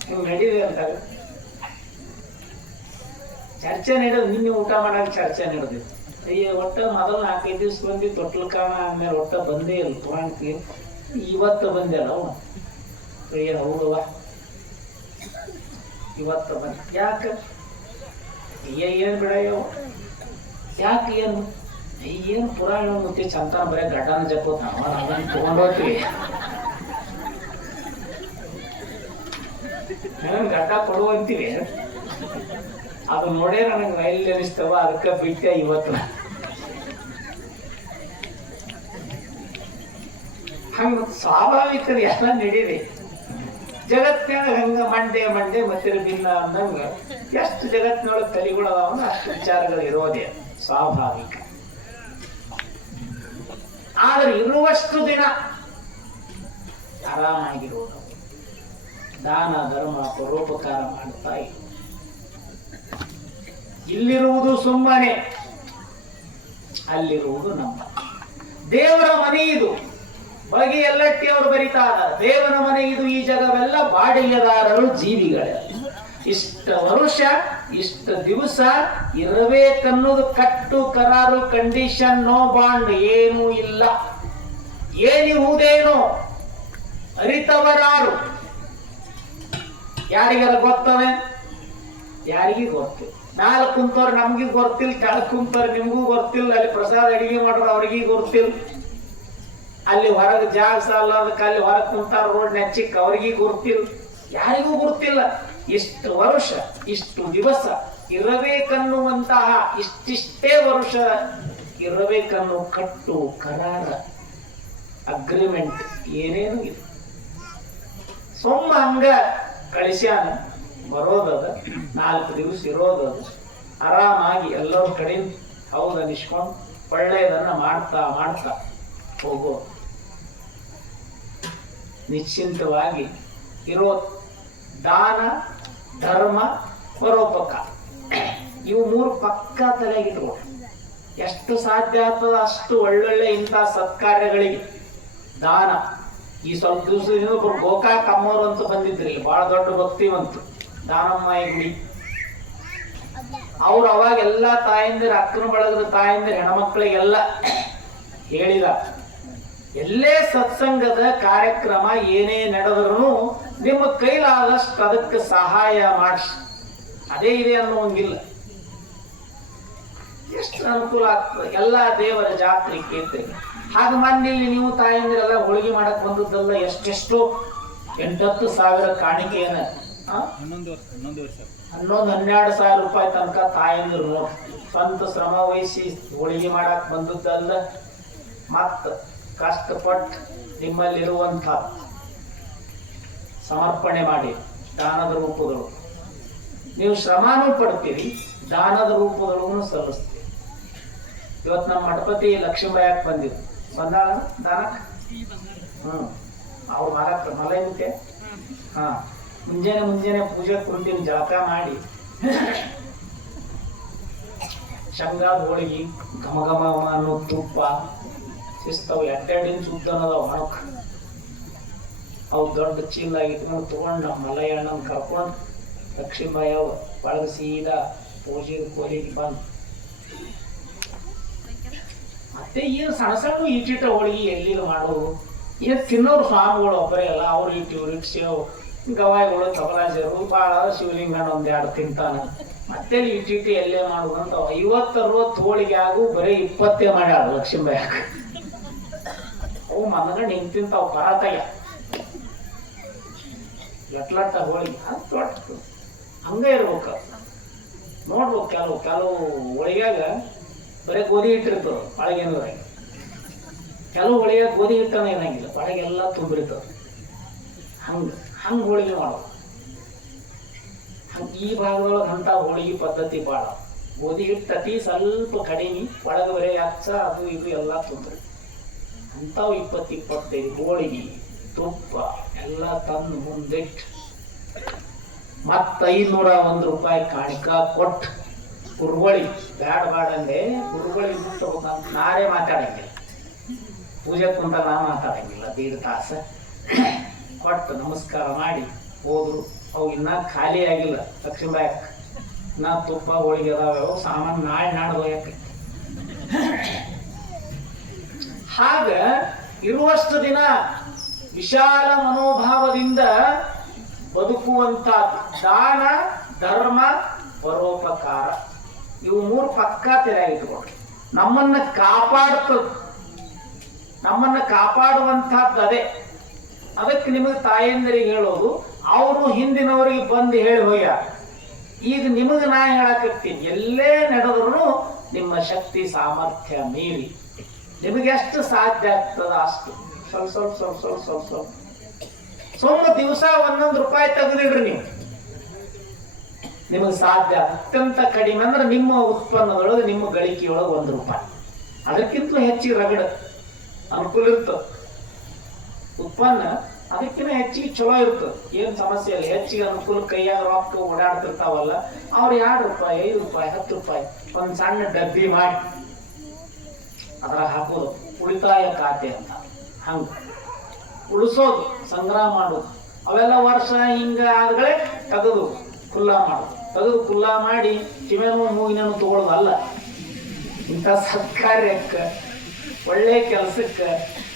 ಹಿಂಗ್ ನಡೀದೆ ಅಂತಾಗ ಚರ್ಚೆ ನಡೆಯೋದು. ನಿನ್ನೆ ಊಟ ಮಾಡಾಕ ಚರ್ಚೆ ನಡೆದಿತ್ತು. ಒಟ್ಟ ಮೊದಲು 4-5 ದಿವ್ಸ ಬಂದಿ ತೊಟ್ಲ ಕಾಣ, ಆಮೇಲೆ ಒಟ್ಟ ಬಂದೇ ಇಲ್ಲ ಪುರಾಣಕ್ಕೆ. ಇವತ್ತು ಬಂದೆ ಅಲ್ಲ ಹೌದವ, ಇವತ್ತು ಬಂದ. ಯಾಕೆ ಏನ್ ಬಿಡ ಯಾಕೆ ಏನು ಪುರಾಣ ಮುತ್ತಿ ಚಂತಾನ ಬರೀ ಗಡ್ಡನ ಜಪ್ಪೋತ್ ಅದನ್ನ ತಗೊಂಡೋಗ್ತೀವಿ. ಗಡ್ಡ ಕೊಡುವಂತೀವಿ. ಅದು ನೋಡೇ ನನಗೆ ರೈಲ್ ಅನಿಸ್ತವ, ಅದಕ್ಕೆ ಬಿಟ್ಟೆ ಇವತ್ತು. ಹಂಗ ಸ್ವಾಭಾವಿಕ ಎಲ್ಲ ನಡೀರಿ ಜಗತ್ತಿನಾಗ. ಹಂಗ ಮಂಡೆ ಮತ್ತೆ ಭಿನ್ನ ಅಂದಂಗ ಎಷ್ಟು ಜಗತ್ತಿನೊಳಗೆ ತಲೆಗಳು ಅದಾವ ಅಷ್ಟು ವಿಚಾರಗಳು ಇರೋದೇ ಸ್ವಾಭಾವಿಕ. ಆದ್ರೆ ಇರುವಷ್ಟು ದಿನ ಆರಾಮಾಗಿರೋದು, ದಾನ ಧರ್ಮ ಪರೋಪಕಾರ ಮಾಡ್ತಾ ಇರು. ಇಲ್ಲಿರುವುದು ಸುಮ್ಮನೆ, ಅಲ್ಲಿರುವುದು ನಮ್ಮ ದೇವರ ಮನೆ. ಇದು ಬಗೆ ಎಲ್ಲಟ್ಟಿ ಅವರು ಬರೀತಾರ, ದೇವರ ಮನೆ ಇದು, ಈ ಜಗವೆಲ್ಲ ಬಾಡಿಗೆದಾರರು ಜೀವಿಗಳೇ. ಇಷ್ಟ ವರುಷ ಇಷ್ಟ ದಿವಸ ಇರಬೇಕನ್ನೋದು ಕಟ್ಟು ಕರಾರು, ಕಂಡೀಷನ್, ನೋ ಬಾಂಡ್, ಏನೂ ಇಲ್ಲ. ಏನಿರುವುದೇನೋ ಅರಿತವರಾರು. ಯಾರಿಗಾರ ಗೊತ್ತವೆ? ಯಾರಿಗೂ ಗೊತ್ತಿಲ್ಲ. ನಾಲ್ಕು ಕುಂತವ್ರು ನಮ್ಗೂ ಗೊತ್ತಿಲ್ಲ, ಕೆಳಗೆ ಕುಂತವ್ರು ನಿಮ್ಗೂ ಗೊತ್ತಿಲ್ಲ, ಅಲ್ಲಿ ಪ್ರಸಾದ ಅಡಿಗೆ ಮಾಡೋರು ಅವ್ರಿಗೂ ಗೊತ್ತಿಲ್ಲ, ಅಲ್ಲಿ ಹೊರಗೆ ಜಾಗ ಸಾಲದಕ್ಕೆ ಅಲ್ಲಿ ಹೊರಗೆ ಕುಂತಾರ ರೋಡ್ ನೆಚ್ಚಿಕ್ ಅವ್ರಿಗೂ ಗೊತ್ತಿಲ್ಲ, ಯಾರಿಗೂ ಗೊತ್ತಿಲ್ಲ. ಇಷ್ಟು ವರ್ಷ ಇಷ್ಟು ದಿವಸ ಇರಬೇಕನ್ನುವಂತಹ ಇಷ್ಟಿಷ್ಟೇ ವರ್ಷ ಇರಬೇಕನ್ನು ಕಟ್ಟು ಕರಾರ ಅಗ್ರಿಮೆಂಟ್ ಏನೇನು ಇಲ್ಲ. ಸೊಮ್ಮ ಹಂಗ ಕಳಿಸ್ಯಾನ, ಬರೋದದ 4 ದಿವಸ ಇರೋದದ, ಆರಾಮಾಗಿ ಎಲ್ಲರ ಕಡೆ ಹೌದನಿಸ್ಕೊಂಡು ಒಳ್ಳೆಯದನ್ನ ಮಾಡ್ತಾ ಮಾಡ್ತಾ ಹೋಗೋ, ನಿಶ್ಚಿಂತವಾಗಿ ಇರೋ. ದಾನ ಧರ್ಮ ಪರೋಪಕಾರ ಇವು 3 ಪಕ್ಕ ತಲೆಗಿಟ್ರು. ಎಷ್ಟು ಸಾಧ್ಯ ಆಗ್ತದ ಅಷ್ಟು ಒಳ್ಳೊಳ್ಳೆ ಇಂಥ ಸತ್ಕಾರ್ಯಗಳಿಗೆ ದಾನ. ಈ ಸ್ವಲ್ಪ ದಿವಸದಿಂದ ಒಬ್ರು ಗೋಕಾಕ್ ಅಮ್ಮವ್ರು ಅಂತ ಬಂದಿದ್ರಿ, ಬಹಳ ದೊಡ್ಡ ಭಕ್ತಿವಂತರು, ದಾನಮ್ಮಾಯಿ ಗುಡಿ. ಅವ್ರು ಅವಾಗ ಎಲ್ಲಾ ತಾಯಂದಿರ, ಅಕ್ಕನ ಬಳಗದ ತಾಯಂದಿರ ಹೆಣ್ಮಕ್ಳಿಗೆಲ್ಲ ಹೇಳಿದ, ಎಲ್ಲೇ ಸತ್ಸಂಗದ ಕಾರ್ಯಕ್ರಮ ಏನೇ ನಡೆದ್ರು ನಿಮ್ಮ ಕೈಲಾದಷ್ಟು ಅದಕ್ಕೆ ಸಹಾಯ ಮಾಡಿಸಿ. ಅದೇ ಇದೆ ಅನ್ನುವಂಗಿಲ್ಲ, ಎಷ್ಟು ಅನುಕೂಲ ಆಗ್ತದೆ. ಎಲ್ಲಾ ದೇವರ ಜಾತ್ರೆ ಕೇಳ್ತೀರಿ. ಹಾಗೆ ಮನೇಲಿ ನೀವು ತಾಯಂದಿರೆಲ್ಲ ಹೋಳಿಗೆ ಮಾಡಕ್ ಬಂದದ್ದಲ್ಲ, ಎಷ್ಟೆಷ್ಟು 8-10 ಸಾವಿರ ಕಾಣಿಕೆಯನ್ನ 11-12 ರೂಪಾಯಿ ತನಕ ತಾಯಂದಿರು ನೋಡಿ ಸ್ವಂತ ಶ್ರಮ ವಹಿಸಿ ಹೋಳಿಗೆ ಮಾಡಕ್ ಬಂದದ್ದಲ್ಲ. ಮತ್ತ ಕಷ್ಟಪಟ್ಟು ನಿಮ್ಮಲ್ಲಿರುವಂಥ ಸಮರ್ಪಣೆ ಮಾಡಿ ದಾನದ ರೂಪದೊಳಗೆ ನೀವು ಶ್ರಮಾನೂ ಪಡ್ತೀರಿ, ದಾನದ ರೂಪದೊಳಗೂ ಸಲ್ಲಿಸ್ತೀರಿ. ಇವತ್ತು ನಮ್ಮ ಮಠಪತಿ ಲಕ್ಷ್ಮೀಬಾಯಕ್ ಬಂದಿದ್ರು, ಬಂದಾಳ ದಾನಕ್ಕೆ. ಅವ್ರು ಮಲೈ ಮುಟ್ಟೆ. ಮುಂಜಾನೆ ಪೂಜೆ ಕುಂತೀನಿ, ಜಳಕ ಮಾಡಿ ಶಂಗಾದ ಹೋಳಿಗೆ ಘಮ ಘಮ ಅನ್ನೋ ತುಪ್ಪ ಶಿಸ್ತವು 2 ಇಂಚ್ ಉದ್ದನದ ಒಣಕ್ ಅವು ದೊಡ್ಡ ಚೀಲ ಇಟ್ಕೊಂಡು ತಗೊಂಡು ನಮ್ಮ ಮಲಯಣ್ಣನ ಕರ್ಕೊಂಡು ಲಕ್ಷ್ಮೀಬಾಯಿ ಅವ ಒಳಗೆ ಸೀದಾ ಪೂಜೆ ಕೋಲಿಗೆ ಬಂದು ಮತ್ತೆ ಏನು ಸಣ್ಣ ಸಣ್ಣ ಈಟಿಟ ಹೋಳಿಗೆ ಎಲ್ಲಿಗ ಮಾಡೋದು. ಏನು ತಿನ್ನೋರು ಸ್ವಾಮಿಗಳು ಒಬ್ಬರೇ ಅಲ್ಲ, ಅವ್ರು ಇಟ್ಟು ಸೇವ್ ಗವಾಯಿಗಳು ತಬಲಾಜರು ಭಾಳ ಶಿವಲಿಂಗನ 1-2 ತಿಂತಾನ. ಮತ್ತೆ ಇಟ್ಟಿಟ್ಟು ಎಲ್ಲೇ ಮಾಡುದು ಅಂತ 50-60 ಹೋಳಿಗೆ ಆಗು ಬರೀ 20 ಮಾಡ್ಯಾಳ ಲಕ್ಷ್ಮೀಬಾಯಿ. ಅವು ಮನಗಂಡು ಹಿಂಗೆ ತಿಂತಾವ ಪರಾತಯ್ಯ ಎಟ್ಲಟ್ಟ ಹೋಳಿಗೆ ಅದು ದೊಡ್ಡ ಹಂಗೆ ಇರ್ಬೇಕು. ನೋಡ್ಬೇಕು ಕೆಲವು ಹೋಳಿಗ್ಯಾಗ ಬರೀ ಗೋಧಿ ಹಿಟ್ಟಿರ್ತದೆ ಒಳಗೇನೂರಾಗ, ಕೆಲವು ಹೋಳಿಗೆ ಗೋಧಿ ಹಿಟ್ಟನ ಏನಾಗಿಲ್ಲ, ಒಳಗೆಲ್ಲ ತುಂಬಿರ್ತದೆ. ಹಂಗೆ ಹೋಳಿಗೆ ಮಾಡೋದು. ಈ ಭಾಗದೊಳಗೆ ಅಂತ ಹೋಳಿಗೆ ಪದ್ಧತಿ ಭಾಳ. ಗೋಧಿ ಹಿಟ್ಟು ಅತಿ ಸ್ವಲ್ಪ ಕಡಿಮೆ, ಒಳಗೆ ಬರೀ ಅಚ್ಚ ಅದು ಇದು ಎಲ್ಲ ತೊಂದರೆ. ಅಂಥವು 20-25 ಹೋಳಿಗೆ ತುಪ್ಪ ಎಲ್ಲ ತಂದು ಮುಂದಿಟ್ಟು ₹501 ಕಾಣಿಕ ಕೊಟ್ಟು ಕುರುಬಳಿ ಬ್ಯಾಡಂದೆ ಕುರುಬಳಿ ಬಿಟ್ಟು ಹೋಗಂತ ನಾರೇ ಮಾತಾಡಂಗಿಲ್ಲ. ಪೂಜೆ ಕುಂತ ನಾ ಮಾತಾಡಂಗಿಲ್ಲ. 1.5 ತಾಸು ಕೊಟ್ಟು ನಮಸ್ಕಾರ ಮಾಡಿ ಹೋದ್ರು. ಅವು ಇನ್ನ ಖಾಲಿ ಆಗಿಲ್ಲ. ಲಕ್ಷ್ಮೀಬಾಯಕ್ ಇನ್ನ ತುಪ್ಪ ಹೋಳಿಗೆ ಅದಾವ, ಸಾಮಾನು ನಾಡ್ದು ಒಯ್ಯಕ್ಕೆ. ಹಾಗ ಇರುವಷ್ಟು ದಿನ ವಿಶಾಲ ಮನೋಭಾವದಿಂದ ಬದುಕುವಂತ ದಾನ, ಧರ್ಮ, ಪರೋಪಕಾರ ಇವು 3 ಪಕ್ಕ ತೆರೆಯಾಗಿಟ್ಕೊಳ್ರಿ. ನಮ್ಮನ್ನ ಕಾಪಾಡುವಂತಹದ್ದು ಅದೇ. ಅದಕ್ಕೆ ನಿಮಗೆ ತಾಯಂದಿರಿಗೆ ಹೇಳೋದು, ಅವರು ಹಿಂದಿನವರಿಗೆ ಬಂದು ಹೇಳಿ ಹೋಗ್ಯಾರ. ಈಗ ನಿಮಗೆ ನಾ ಹೇಳಕತ್ತೀನಿ, ಎಲ್ಲೇ ನಡೆದ್ರು ನಿಮ್ಮ ಶಕ್ತಿ ಸಾಮರ್ಥ್ಯ ಮೀರಿ ನಿಮಗೆ ಎಷ್ಟು ಸಾಧ್ಯ ಆಗ್ತದ ಅಷ್ಟು ಸ್ವಲ್ಪ ದಿವಸ ₹1 ತೆಗೆದಿಡ್ರಿ. ನೀವು ನಿಮಗೆ ಸಾಧ್ಯ ಅತ್ಯಂತ ಕಡಿಮೆ ಅಂದ್ರೆ ನಿಮ್ಮ ಉತ್ಪನ್ನದೊಳಗೆ ನಿಮ್ಮ ಗಳಿಕೆಯೊಳಗೆ ₹1. ಅದಕ್ಕಿಂತಲೂ ಹೆಚ್ಚಿಗೆ ರಗಡ ಅನುಕೂಲ ಇರ್ತದೆ. ಉತ್ಪನ್ನ ಅದಕ್ಕಿಂತ ಹೆಚ್ಚಿಗೆ ಚಲೋ ಇರ್ತದೆ, ಏನು ಸಮಸ್ಯೆ ಇಲ್ಲ. ಹೆಚ್ಚಿಗೆ ಅನುಕೂಲ ಕೈಯಾಗ ರೊಕ್ಕ ಓಡಾಡ್ತಿರ್ತಾವಲ್ಲ, ಅವ್ರು ₹2, ₹5, ₹10 ಒಂದು ಸಣ್ಣ ಡಬ್ಬಿ ಮಾಡಿ ಅದರ ಹಾಕೋದು ಉಳಿತಾಯ ಖಾತೆ ಅಂತ. ಹಂಗ ಉಳಿಸೋದು, ಸಂಗ್ರಹ ಮಾಡೋದು, ಅವೆಲ್ಲ ವರ್ಷ ಹಿಂಗ ಆದ್ಗಳೇ ತೆಗೆದು ಕುಲ್ಲಾ ಮಾಡೋದು. ತೆಗೆದು ಕುಲ್ಲಾ ಮಾಡಿ ಕಿವೆನೂ ಮೂಗಿನೂ ತಗೊಳ್ಳೋದಲ್ಲ. ಇಂಥ ಸತ್ಕಾರ್ಯಕ್ಕೆ ಒಳ್ಳೆ ಕೆಲಸಕ್ಕೆ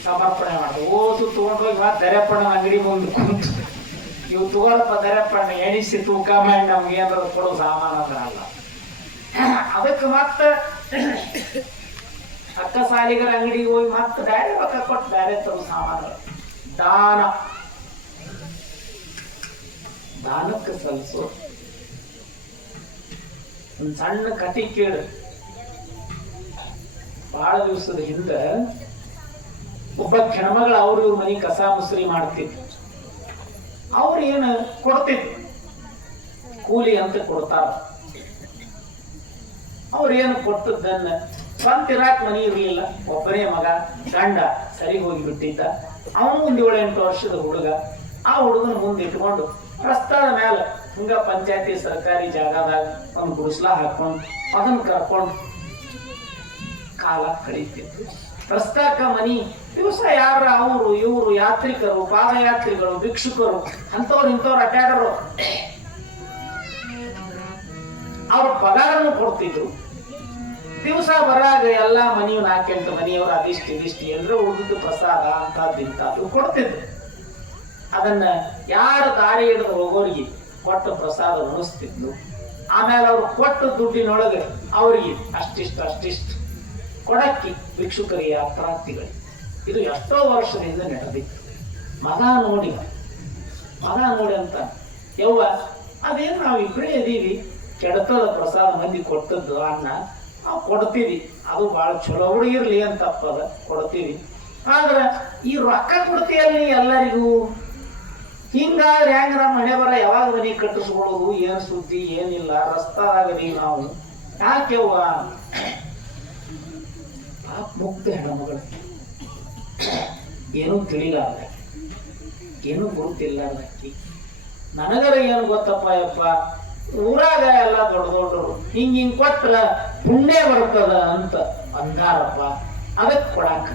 ಸಮರ್ಪಣೆ ಮಾಡೋದು. ಓಸು ತಗೊಂಡೋಗಿ ಮತ್ತೆ ದರೆಪ್ಪಣ್ಣ ಅಂಗಡಿ ಮುಂದೆ ಕುಂತು ಇವು ತಗೋರಪ್ಪ ದರೆಪ್ಪಣ್ಣ ಎಣಿಸಿ ತೂಕ ಮಾಡಿ ನಮ್ಗೆ ಏನಾದ್ರು ಕೊಡೋ ಸಾಮಾನು ಅಂದ್ರೆ ಅಲ್ಲ. ಅದಕ್ಕೆ ಮತ್ತೆ ಅಕ್ಕ ಸಾಲಿಗರ ಅಂಗಡಿಗೆ ಹೋಗಿ ಮತ್ತೆ ಬೇರೆ ರೊಕ್ಕ ಕೊಟ್ಟು ಬೇರೆ ತರೋ ಸಾಮಾನು. ದಾನಕ್ಕೆ ಸಲ್ಲಿಸೋ ಒಂದು ಸಣ್ಣ ಕಥೆ ಕೇಳು. ಬಹಳ ದಿವಸದ ಹಿಂದೆ ಒಬ್ಬ ಹೆಣ್ಮಗಳು ಅವ್ರ ಇವ್ರ ಮನೆ ಕಸ ಮುಸ್ರಿ ಮಾಡ್ತಿದ್ರು. ಅವ್ರು ಏನು ಕೊಡ್ತಿದ್ರು, ಕೂಲಿ ಅಂತ ಕೊಡ್ತಾರ. ಅವ್ರೇನು ಕೊಟ್ಟದ್ದನ್ನ ಸ್ವಂತ ಇರಾಕ್ ಮನೆ ಇರ್ಲಿಲ್ಲ. ಒಬ್ಬನೇ ಮಗ, ಗಂಡ ಸರಿ ಹೋಗಿ ಬಿಟ್ಟಿದ್ದ. ಅವನು ಒಂದು 7-8 ವರ್ಷದ ಹುಡುಗ. ಆ ಹುಡುಗನ ಮುಂದೆ ಇಟ್ಕೊಂಡು ರಸ್ತಾದ ಮೇಲೆ ಹಿಂಗ ಪಂಚಾಯತಿ ಸರ್ಕಾರಿ ಜಾಗದಾಗ ಒಂದು ಗುಡಿಸ್ಲ ಹಾಕೊಂಡು ಅದನ್ನ ಕರ್ಕೊಂಡು ಕಾಲ ಕಳೀತಿತ್ತು. ರಸ್ತಾಕ ಮನಿ ದಿವಸ ಯಾರ ಅವರು ಇವರು ಯಾತ್ರಿಕರು, ಪಾದಯಾತ್ರಿಗಳು, ಭಿಕ್ಷುಕರು ಅಂತವ್ರು ಇಂಥವ್ರು ಅಡ್ಡಾಡರು. ಅವ್ರ ಪಗಾರನು ಕೊಡ್ತಿದ್ರು. ದಿವಸ ಬರಾಗ ಎಲ್ಲಾ ಮನೆಯು 4-8 ಮನೆಯವರು ಅದಿಷ್ಟು ಇದಿಷ್ಟು ಅಂದ್ರೆ ಉಳಿದು ಪ್ರಸಾದ ಅಂತದ್ದು ಕೊಡ್ತಿದ್ರು. ಅದನ್ನ ಯಾರ ದಾರಿ ಹಿಡಿದು ಹೋಗೋರಿಗೆ ಕೊಟ್ಟು ಪ್ರಸಾದ ಉಣಿಸ್ತಿದ್ಲು. ಆಮೇಲೆ ಅವ್ರು ಕೊಟ್ಟ ದುಡ್ಡಿನೊಳಗೆ ಅವ್ರಿಗೆ ಅಷ್ಟಿಷ್ಟು ಕೊಡಕ್ಕಿ ಭಿಕ್ಷುಕರಿಗೆ, ಯಾತ್ರಾರ್ಥಿಗಳಿಗೆ. ಇದು ಎಷ್ಟೋ ವರ್ಷದಿಂದ ನಡೆದಿತ್ತು. ಮಗ ನೋಡಿ ಅಂತ ಯವ್ವ ಅದೇನು ನಾವು ಇಬ್ಬರೇ ಇದೀವಿ, ಕೆಡತದ ಪ್ರಸಾದ ಮಂದಿ ಕೊಟ್ಟದ್ದು ಅನ್ನ ನಾವು ಕೊಡ್ತೀವಿ, ಅದು ಭಾಳ ಚಲೋ ಹುಡುಗಿರ್ಲಿ ಅಂತ ತಪ್ಪದ ಕೊಡ್ತೀವಿ. ಆದ್ರೆ ಈ ರೊಕ್ಕ ಕೊಡ್ತೀಯಲ್ಲಿ ಎಲ್ಲರಿಗೂ ಹಿಂಗಾದ್ರೆ ಹೆಂಗ ನಮ್ಮ ಮನೆ ಬರ ಯಾವಾಗ ಮನೆ ಕಟ್ಟಿಸ್ಕೊಳ್ಳೋದು, ಏನ್ ಸುದ್ದಿ ಏನಿಲ್ಲ, ರಸ್ತಾದಾಗದಿ ನಾವು ಯಾಕೆವ್ವ. ಮುಕ್ತ ಹೆಣ್ಮಗಳು, ಏನೂ ತಿಳಿಲಾರ್ದ, ಏನೂ ಗುರುತಿಲ್ಲಾರ್ದಕ್ಕಿ. ನನಗರ ಏನು ಗೊತ್ತಪ್ಪ ಯಪ್ಪ, ಊರಾಗ ಎಲ್ಲ ದೊಡ್ಡರು ಹಿಂಗ್ ಕೊಟ್ರ ಪುಣ್ಯ ಬರ್ತದ ಅಂತ ಅಂದಾರಪ್ಪ, ಅದಕ್ಕೆ ಕೊಡಾಕ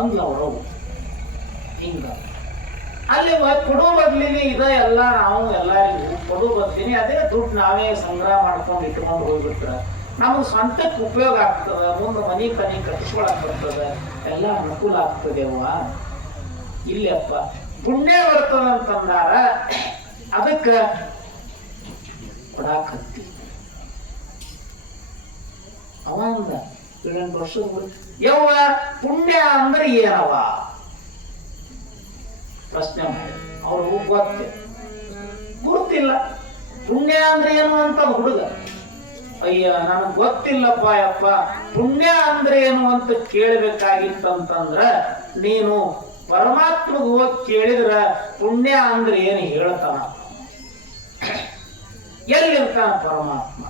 ಅಂದ್ಲ ಅವರು. ಹಿಂಗ ಅಲ್ಲಿ ಕೊಡೋ ಬದ್ಲಿನಿ ಇದ ಎಲ್ಲ ನಾವು ಎಲ್ಲರಿಗೂ ಕೊಡೋ ಬದ್ಲಿನಿ ಅದೇ ದುಡ್ಡು ನಾವೇ ಸಂಗ್ರಹ ಮಾಡ್ಕೊಂಡು ಇಟ್ಕೊಂಡು ಹೋಗ್ಬಿಟ್ರ ನಮಗೆ ಸ್ವಂತಕ್ಕೆ ಉಪಯೋಗ ಆಗ್ತದ. ಮುಂದೆ ಮನಿ ಕಟ್ಟಿಸ್ಕೊಳಕ್ ಬರ್ತದ, ಎಲ್ಲ ಅನುಕೂಲ ಆಗ್ತದೇವ. ಇಲ್ಲಪ್ಪ ಪುಣ್ಯ ಬರ್ತದ ಅಂತಂದಾರ, ಅದಕ್ಕ ಕೊಡಾಕತ್ತಿ. ಅವ ಅಂದ 7-8 ವರ್ಷದ ಯವ್ವ ಪುಣ್ಯ ಅಂದ್ರೆ ಏನವ ಪ್ರಶ್ನೆ ಮಾಡಿ. ಅವ್ರು ಗುರುತಿಲ್ಲ ಪುಣ್ಯ ಅಂದ್ರೆ ಏನು ಅಂತ ಹುಡುಗ. ಅಯ್ಯ ನನಗ್ ಗೊತ್ತಿಲ್ಲಪ್ಪ ಯಪ್ಪ, ಪುಣ್ಯ ಅಂದ್ರೆ ಏನು ಅಂತ ಕೇಳಬೇಕಾಗಿತ್ತಂತಂದ್ರ ನೀನು ಪರಮಾತ್ಮಗ ಹೋಗಿ ಕೇಳಿದ್ರ ಪುಣ್ಯ ಅಂದ್ರೆ ಏನು ಹೇಳ್ತಾನ. ಎಲ್ಲಿರ್ತಾನ ಪರಮಾತ್ಮ?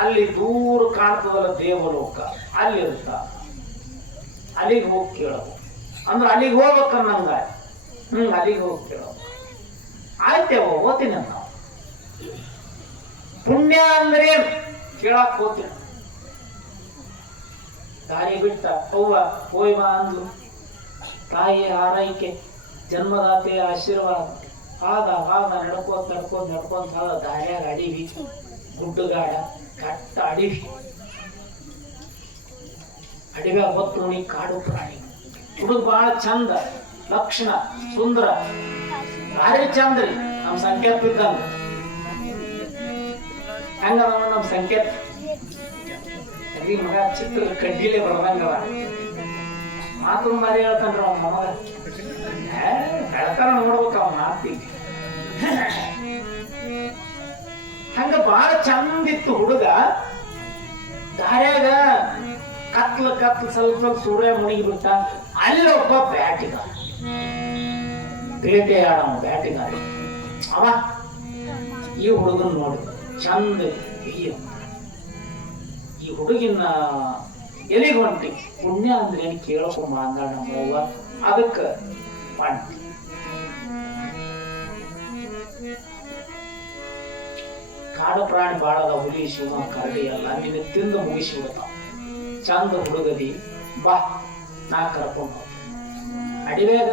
ಅಲ್ಲಿ ದೂರ ಕಾಣ್ತದಲ್ಲ ದೇವಲೋಕ, ಅಲ್ಲಿರ್ತಾನ. ಅಲ್ಲಿಗೆ ಹೋಗಿ ಕೇಳವು ಅಂದ್ರೆ ಅಲ್ಲಿಗೆ ಹೋಗ್ಬೇಕನ್ನಂಗ. ಅಲ್ಲಿಗೆ ಹೋಗಿ ಕೇಳವು. ಆಯ್ತೇವ ಓದ್ತೀನಿ ನಾವು. ಪುಣ್ಯ ಅಂದ್ರೆ ಕೇಳಕ್ ಹೋಗ್ತೀನಿ. ದಾರಿ ಬಿಟ್ಟ ಅವ್ವ ಹೋಯ್ ಬಾ ಅಂದ್ಲು. ತಾಯಿ ಆರೈಕೆ, ಜನ್ಮದಾತೆಯ ಆಶೀರ್ವಾದ. ಆಗ ನಡ್ಕೊಂತ ದಾರ್ಯಾಗ ಅಡಿವಿ, ಗುಡ್ಡಗಾಡ, ಕಟ್ಟ ಅಡಿವಿ. ಅಡಿವ್ಯಾಗ ಹೊತ್ತು ನೋಡಿ ಕಾಡು ಪ್ರಾಣಿ. ಹುಡುಗ ಬಹಳ ಚಂದ, ಲಕ್ಷಣ, ಸುಂದರ, ಭಾರಿ ಚಂದ್ರಿ. ನಮ್ ಸಂಕೇತ ಇದ್ದಂಗ. ಹಂಗ ನಮ್ ಸಂಕೇತ ಮಗ ಚಿತ್ರ ಕಡ್ಡಿಲೆ ಬರ್ದಂಗವ. ಮಾತು ಮಾರಿ ಹೇಳ್ತಾನ್ರ ಅವ ಮಗ. ಹೇಳ್ತಾರ ನೋಡ್ಬೇಕ ಅವ ಮಾತಿಗೆ. ಹಂಗ ಬಹಳ ಚಂದಿತ್ತು ಹುಡುಗ. ದಾರ್ಯಾಗ ಕತ್ಲು ಸ್ವಲ್ಪ ಸೂರ್ಯ ಮುಣಿಗಿ ಬಿಟ್ಟ. ಅಲ್ಲೊಬ್ಬ ಬ್ಯಾಟಿಗ, ಬೇಟೆಯಾಡ ಬ್ಯಾಟಿಗಾರ. ಅವ ಈ ಹುಡುಗನ್ ನೋಡಿ ಚಂದ. ಈ ಹುಡುಗಿನ ಎಲ್ಲಿಗೆ ಹೊಂಟಿ? ಪುಣ್ಯ ಅಂದ್ರೆ ಏನು ಕೇಳಕೊಂಬ ಅಂದ ನಮ್ಮವ್ವ. ಅದಕ್ಕ ಹೊಂಟಿ. ಕಾಡು ಪ್ರಾಣಿ ಬಾಳದ, ಹುಲಿ, ಶಿವ, ಕರಡಿ ಎಲ್ಲ ನಿನ್ನ ತಿಂದು ಮುಗಿಸಿ ಬಿಡ್ತಾವ. ಚಂದ ಹುಡುಗದಿ, ಬಾ ನಾ ಕರ್ಕೊಂಡು ಹೋಗ್ತೀನಿ. ಅಡಿವ್ಯಾಗ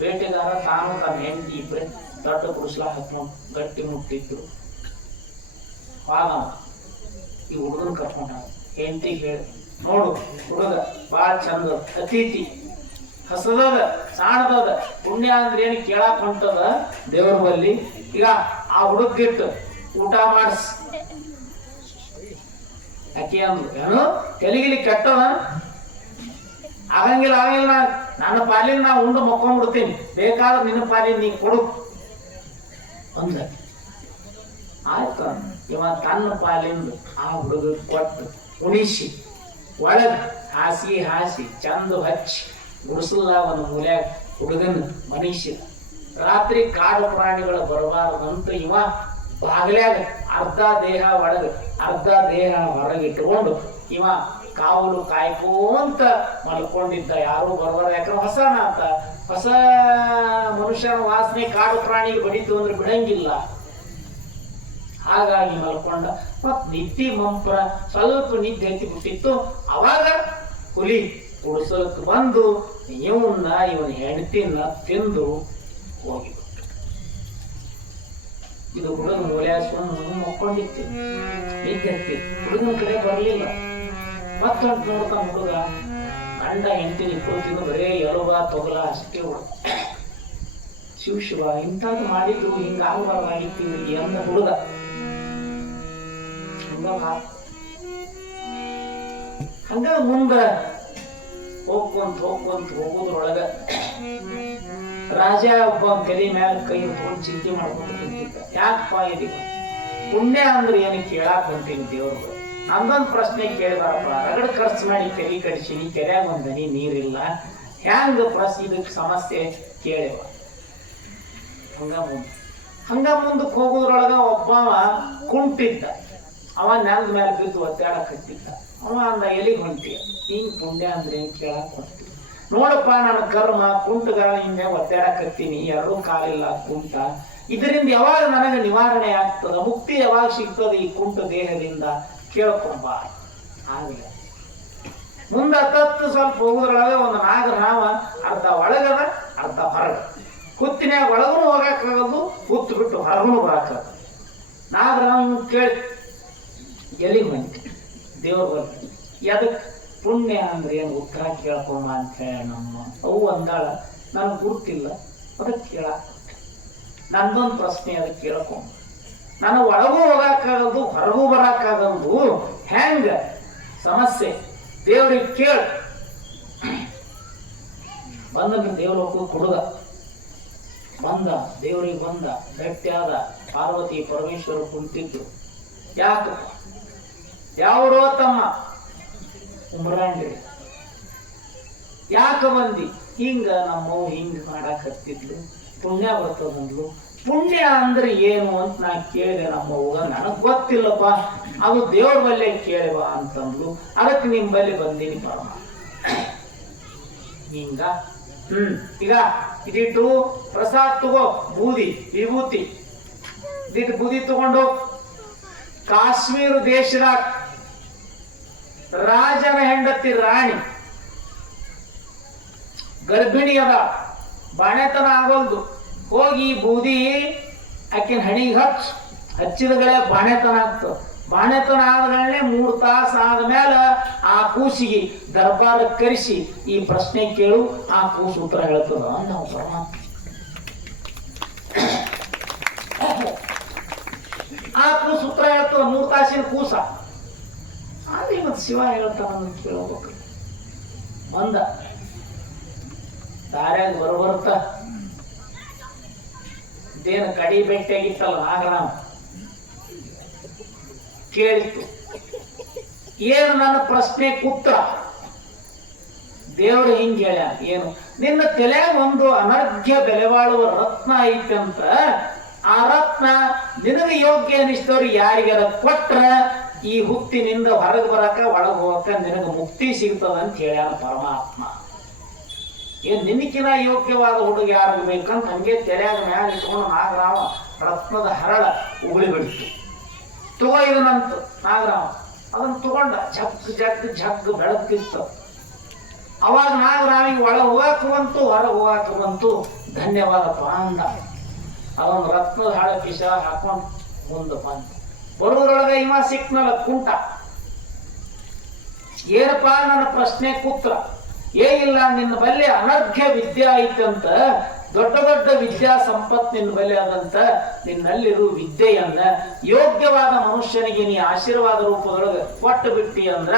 ಬೇಟೆಗಾರ ತಾನು ತನ್ನ ಹೆಂಡತಿ ಇಬ್ರೆ ದೊಡ್ಡ ಕುಡಿಸ್ಲ ಹಾಕೊಂಡು ಗಟ್ಟಿ ಮುಟ್ಟಿದ್ರು. ಈ ಹುಡುಗನ ಕರ್ಕೊಂಡ ಹೆಂಡತಿಗೆ ಹೇಳಿ, ನೋಡು ಹುಡುಗ ಬಾಳ ಚಂದ, ಅತಿಥಿ, ಹಸದದ, ಸಾಣದದ, ಪುಣ್ಯ ಅಂದ್ರೆ ಏನು ಕೇಳಾಕ್ ಹೊಂಟದ ದೇವರ ಬಲ್ಲಿ. ಈಗ ಆ ಹುಡುಗಿಟ್ಟು ಊಟ ಮಾಡಿಸ್. ಯಾಕೆ ಅಂದ್ರು, ಏನು ತೆಲಿಗಿಲಿ ಕೆಟ್ಟದ? ಆಗಂಗಿಲ್ಲ. ನನ್ನ ಪಾಲಿನ ನಾ ಉಂಡು ಮಕ್ಕೊಂಡ್ಬಿಡ್ತೀನಿ, ಬೇಕಾದ್ರೆ ನಿನ್ನ ಪಾಲಿನ ನೀ ಕೊಡು ಅಂದ. ಆಯ್ತು. ಇವ ತನ್ನ ಪಾಲಿಂದ ಆ ಹುಡುಗ ಕೊಟ್ಟು ಉಣಿಸಿ ಒಳಗ ಹಾಸಿ ಚಂದ ಹಚ್ಚಿ ಗುಡಿಸಲ್ಲ ಒಂದು ಮೂಲ್ಯಾಗ ಹುಡುಗನ ಮನುಷ್ಯ. ರಾತ್ರಿ ಕಾಡು ಪ್ರಾಣಿಗಳು ಬರಬಾರದಂತ ಇವ ಬಾಗ್ಲ್ಯಾಗ ಅರ್ಧ ದೇಹ ಒಳಗ ಅರ್ಧ ದೇಹ ಹೊರಗಿಟ್ಕೊಂಡು ಇವ ಕಾವಲು ಕಾಯ್ಕೋಂತ ಮಲ್ಕೊಂಡಿದ್ದ. ಯಾರು ಬರಬಾರ, ಯಾಕಂದ್ರೆ ಹೊಸ ಮನುಷ್ಯನ ವಾಸನೆ ಕಾಡು ಪ್ರಾಣಿಗೆ ಬಡಿತು ಅಂದ್ರೆ ಬಿಡಂಗಿಲ್ಲ. ಹಾಗಾಗಿ ಮಲ್ಕೊಂಡ. ಮತ್ ನಿದ್ದೆ ಮಂಪ್ರ ಸ್ವಲ್ಪ ನಿದ್ದೆ ಎತ್ತಿ ಬಿಟ್ಟಿತ್ತು. ಅವಾಗ ಹುಲಿ ಉಡ್ಸಕ್ ಬಂದು ಇವನ ಹೆಂಡತಿನ ತಿಂದು ಹೋಗಿಬಿಟ್ಟು. ಇದು ಹುಡುಗ ಮೂಲ್ಯ ಸುಮ್ಮನೆ ಮಕ್ಕೊಂಡಿತ್ತು, ನಿದ್ದೆ ಎತ್ತಿ. ಹುಡುಗನ ಕಡೆ ಬರ್ಲಿಲ್ಲ. ಮತ್ತೊಂದು ನೋಡ್ತಾನ ಹುಡುಗ, ಗಂಡ ಹೆಂಡತಿ ನಿಂತ್ಕೊಳ್ತಿದ್ದು ಬರೇ ಎಲುಬ ತೊಗಲ ಅಷ್ಟೇ. ಶಿವ ಇಂಥದ್ದು ಮಾಡಿದ್ರು ಹಿಂಗ ಆಗಬಾರ್ದಾಗಿತ್ತು ಎಂದ ಹುಡುಗ. ಹಂಗ ಮುಂದ ಹೋಗ್ಕೊಂತ ಹೋಗೋದ್ರೊಳಗ ರಾಜ ಒಬ್ಬ ತಲೆ ಮ್ಯಾಲ ಕೈ ಹೊತ್ಕೊಂಡು ಚಿಂತೆ ಮಾಡ್ಕೊಂಡು ಕುಂತಿದ್ದ. ಯಾಕಪ್ಪ ಇದೀಗ ಪುಣ್ಯ ಅಂದ್ರೆ ಏನು ಕೇಳಾಕ್ ಹೊಂಟೀನಿ ದೇವ್ರು. ನಂದೊಂದು ಪ್ರಶ್ನೆ ಕೇಳಿದಾರಪ್ಪ, ರಗಡ್ ಖರ್ಚು ಮಾಡಿ ತಲೆ ಕಡಿಸಿನಿ, ಕೆರೆಯಾಗ ಒಂದ್ ಹನಿ ನೀರಿಲ್ಲ, ಹ್ಯಾಂಗ ಇದಕ್ಕೆ ಸಮಸ್ಯೆ ಕೇಳಿವ. ಹಂಗ ಮುಂದಕ್ಕೆ ಹೋಗೋದ್ರೊಳಗ ಒಬ್ಬವ ಕುಂಟಿದ್ದ. ಅವ ನೆಲದ ಮೇಲೆ ಬಿದ್ದು ಒತ್ತಾಡಕತ್ತಿದ್ದ. ಅವ ಅಂದ, ಎಲ್ಲಿಗೆ ಹೊಂಟಿಯ? ಹಿಂಗ್ ಪುಣ್ಯ ಅಂದ್ರೆ ಏನ್ ಕೇಳಾಕ್ ಹೊಂಟಿ? ನೋಡಪ್ಪ, ನನ್ನ ಕರ್ಮ ಕುಂಟಗಾಲಿಂದ ಒತ್ತಾಡಕತ್ತೀನಿ, ಎರಡೂ ಕಾಲಿಲ್ಲ ಕುಂಟ. ಇದರಿಂದ ಯಾವಾಗ ನನಗೆ ನಿವಾರಣೆ ಆಗ್ತದ, ಮುಕ್ತಿ ಯಾವಾಗ ಸಿಗ್ತದ ಈ ಕುಂಟ ದೇಹದಿಂದ ಕೇಳ್ಕೊಂಬ. ಆಗಿಲ್ಲ. ಮುಂದೆ ಹತ್ತತ್ತು ಸ್ವಲ್ಪ ಹೋಗೋದ್ರೊಳಗ ಒಂದು ನಾಗರಾವ ಅರ್ಧ ಒಳಗದ ಅರ್ಧ ಹೊರಗ. ಕುತ್ತಿನ್ಯಾಗ ಒಳಗೂ ಹೋಗಾಕಾಗದು, ಕುತ್ತು ಬಿಟ್ಟು ಹೊರಗೂ ಬರಾಕದು. ನಾಗರಾವ ಕೇಳಿ, ಎಲ್ಲಿಗೆ ಬಂತು? ದೇವ್ರ ಬಂತು. ಅದಕ್ಕೆ ಪುಣ್ಯ ಅಂದ್ರೆ ಏನು ಉತ್ತರ ಕೇಳ್ಕೊಂಬ ಅಂತ ಹೇಳಿ ನಮ್ಮ ಅವು ಅಂದಾಳ. ನನಗೆ ಗುರುತಿಲ್ಲ, ಅದಕ್ಕೆ ಕೇಳ. ನಂದೊಂದು ಪ್ರಶ್ನೆ, ಅದಕ್ಕೆ ಕೇಳ್ಕೊಂಬ. ನಾನು ಒಳಗೂ ಹೋಗಾಕಾಗದು, ಹೊರಗೂ ಬರಾಕಾಗದು, ಹೆಂಗ ಸಮಸ್ಯೆ? ದೇವ್ರಿಗೆ ಕೇಳ. ಬಂದ ದೇವ್ರ ಹುಡುಗ ಬಂದ, ದೇವ್ರಿಗೆ ಬಂದ, ಗಟ್ಟಿಯಾದ. ಪಾರ್ವತಿ ಪರಮೇಶ್ವರ ಕುಂತಿದ್ರು. ಯಾಕಪ್ಪ? ಯಾವ್ರೋ ತಮ್ಮ ಉಮ್ರಾಂಡ್ರಿ, ಯಾಕ ಬಂದಿ? ಹಿಂಗ ನಮ್ಮವ್ ಹಿಂಗ ಮಾಡಾಕತ್ತಿದ್ಲು, ಪುಣ್ಯ ಬರ್ತದಂದ್ಲು, ಪುಣ್ಯ ಅಂದ್ರೆ ಏನು ಅಂತ ನಾ ಕೇಳಿದೆ ನಮ್ಮ ಅವ್ವ. ನನಗ್ ಗೊತ್ತಿಲ್ಲಪ್ಪ, ಅದು ದೇವ್ರ ಬಲ್ಲೆ ಕೇಳುವ ಅಂತಂದ್ಲು. ಅದಕ್ಕೆ ನಿಮ್ ಬಲ್ಲಿ ಬಂದೀನಿ ಪರಮ. ಹಿಂಗ ಈಗ ಇದಿಟ್ಟು ಪ್ರಸಾದ್ ತಗೋ, ಬೂದಿ ವಿಭೂತಿ ಇದಿಟ್ಟು ಬೂದಿ ತಗೊಂಡು ಕಾಶ್ಮೀರ ದೇಶದಾಗ ರಾಜನ ಹೆಂಡತಿ ರಾಣಿ ಗರ್ಭಿಣಿ ಅದ, ಬಾಣೆತನ ಆಗೋಲ್ದು. ಹೋಗಿ ಬೂದಿ ಆಕಿನ ಹಣಿಗೆ ಹಚ್ಚಿದಗಳೇ ಬಾಣೆತನ ಆಗ್ತದ. ಬಾಣೆತನ ಆದಗಳೇ 3 ತಾಸು ಆದ್ಮೇಲೆ ಆ ಕೂಸಿಗೆ ದರ್ಬಾರ ಕರೆಸಿ ಈ ಪ್ರಶ್ನೆ ಕೇಳು, ಆ ಕೂಸು ಉತ್ತರ ಹೇಳ್ತದ ನಾವು ಪರಮಾತ್ಮ. ಆ ಕೂಸು ಉತ್ತರ ಹೇಳ್ತದ, 3 ತಾಸಿನ ಕೂಸ. ಆದ್ರೆ ಇವತ್ತು ಶಿವ ಹೇಳ್ತಾನ ಕೇಳಬೇಕು. ಬಂದ ದಾರ್ಯಾಗ ಬರಬರ್ತ ಇದೇನು ಕಡಿ ಬೆಟ್ಟಿಯಾಗಿತ್ತಲ್ಲ ನಾಗರಾಮ ಕೇಳಿತ್ತು. ಏನು ನನ್ನ ಪ್ರಶ್ನೆ ಉತ್ತರ? ದೇವರು ಹಿಂಗ ಹೇಳ್ಯ, ಏನು ನಿನ್ನ ತಲೆಯಾಗ ಒಂದು ಅನರ್ಘ್ಯ ಬೆಲೆ ಬಾಳುವ ರತ್ನ ಐತಂತ. ಆ ರತ್ನ ನಿನಗೆ ಯೋಗ್ಯ ಅನಿಸ್ತವ್ರು ಯಾರಿಗಾರ ಕೊಟ್ರ ಈ ಹುತ್ತಿನಿಂದ ಹೊರಗೆ ಬರಕ ಒಳಗೆ ಹೋಗಕ ನಿನಗೆ ಮುಕ್ತಿ ಸಿಗ್ತದ ಅಂತ ಹೇಳ್ಯಾನ ಪರಮಾತ್ಮ. ಏನ್ ನಿನಕಿನ ಯೋಗ್ಯವಾದ ಹುಡುಗ ಯಾರು ಬೇಕಂತ ಹಂಗೆ ತೆರೆಯಾಗ ಮ್ಯಾಲ ಇಟ್ಕೊಂಡು ನಾಗರಾಮ ರತ್ನದ ಹರಳ ಉಗುಳಿ ಬಿಡ್ತು. ತಗೋ ಇದನ್ನಂತ ನಾಗರಾಮ ಅದನ್ನ ತಗೊಂಡ ಜಗ್ ಜಗ್ ಜಗ್ ಬೆಳಕಿತ್ತು. ಅವಾಗ ನಾಗರಾಮಿಗೆ ಒಳ ಹೋಗಾಕ ಬಂತು, ಹೊರ ಹೋಗಾಕ ಬಂತು. ಧನ್ಯವಾದಪ್ಪ ಅಂದ. ಅವನ್ ರತ್ನದ ಹಳ ಕಿಶ ಹಾಕೊಂಡು ಮುಂದೆ ಬಂತು. ಬರುವುದರೊಳಗೆ ಇವ ಸಿಕ್ನಲ್ಲ ಕುಂಟ. ಏನಪ್ಪ ನನ್ನ ಪ್ರಶ್ನೆ ಕೂತ್ರ? ಇಲ್ಲ, ನಿನ್ನ ಬಲ್ಲೆ ಅನರ್ಘ್ಯ ವಿದ್ಯೆ ಐತಂತ, ದೊಡ್ಡ ದೊಡ್ಡ ವಿದ್ಯಾ ಸಂಪತ್ ನಿನ್ನ ಬಲ್ಲೆ ಆದಂತ. ನಿನ್ನಲ್ಲಿರು ವಿದ್ಯೆಯನ್ನ ಯೋಗ್ಯವಾದ ಮನುಷ್ಯನಿಗೆ ನೀ ಆಶೀರ್ವಾದ ರೂಪದೊಳಗೆ ಕೊಟ್ಟು ಬಿಟ್ಟಿ ಅಂದ್ರ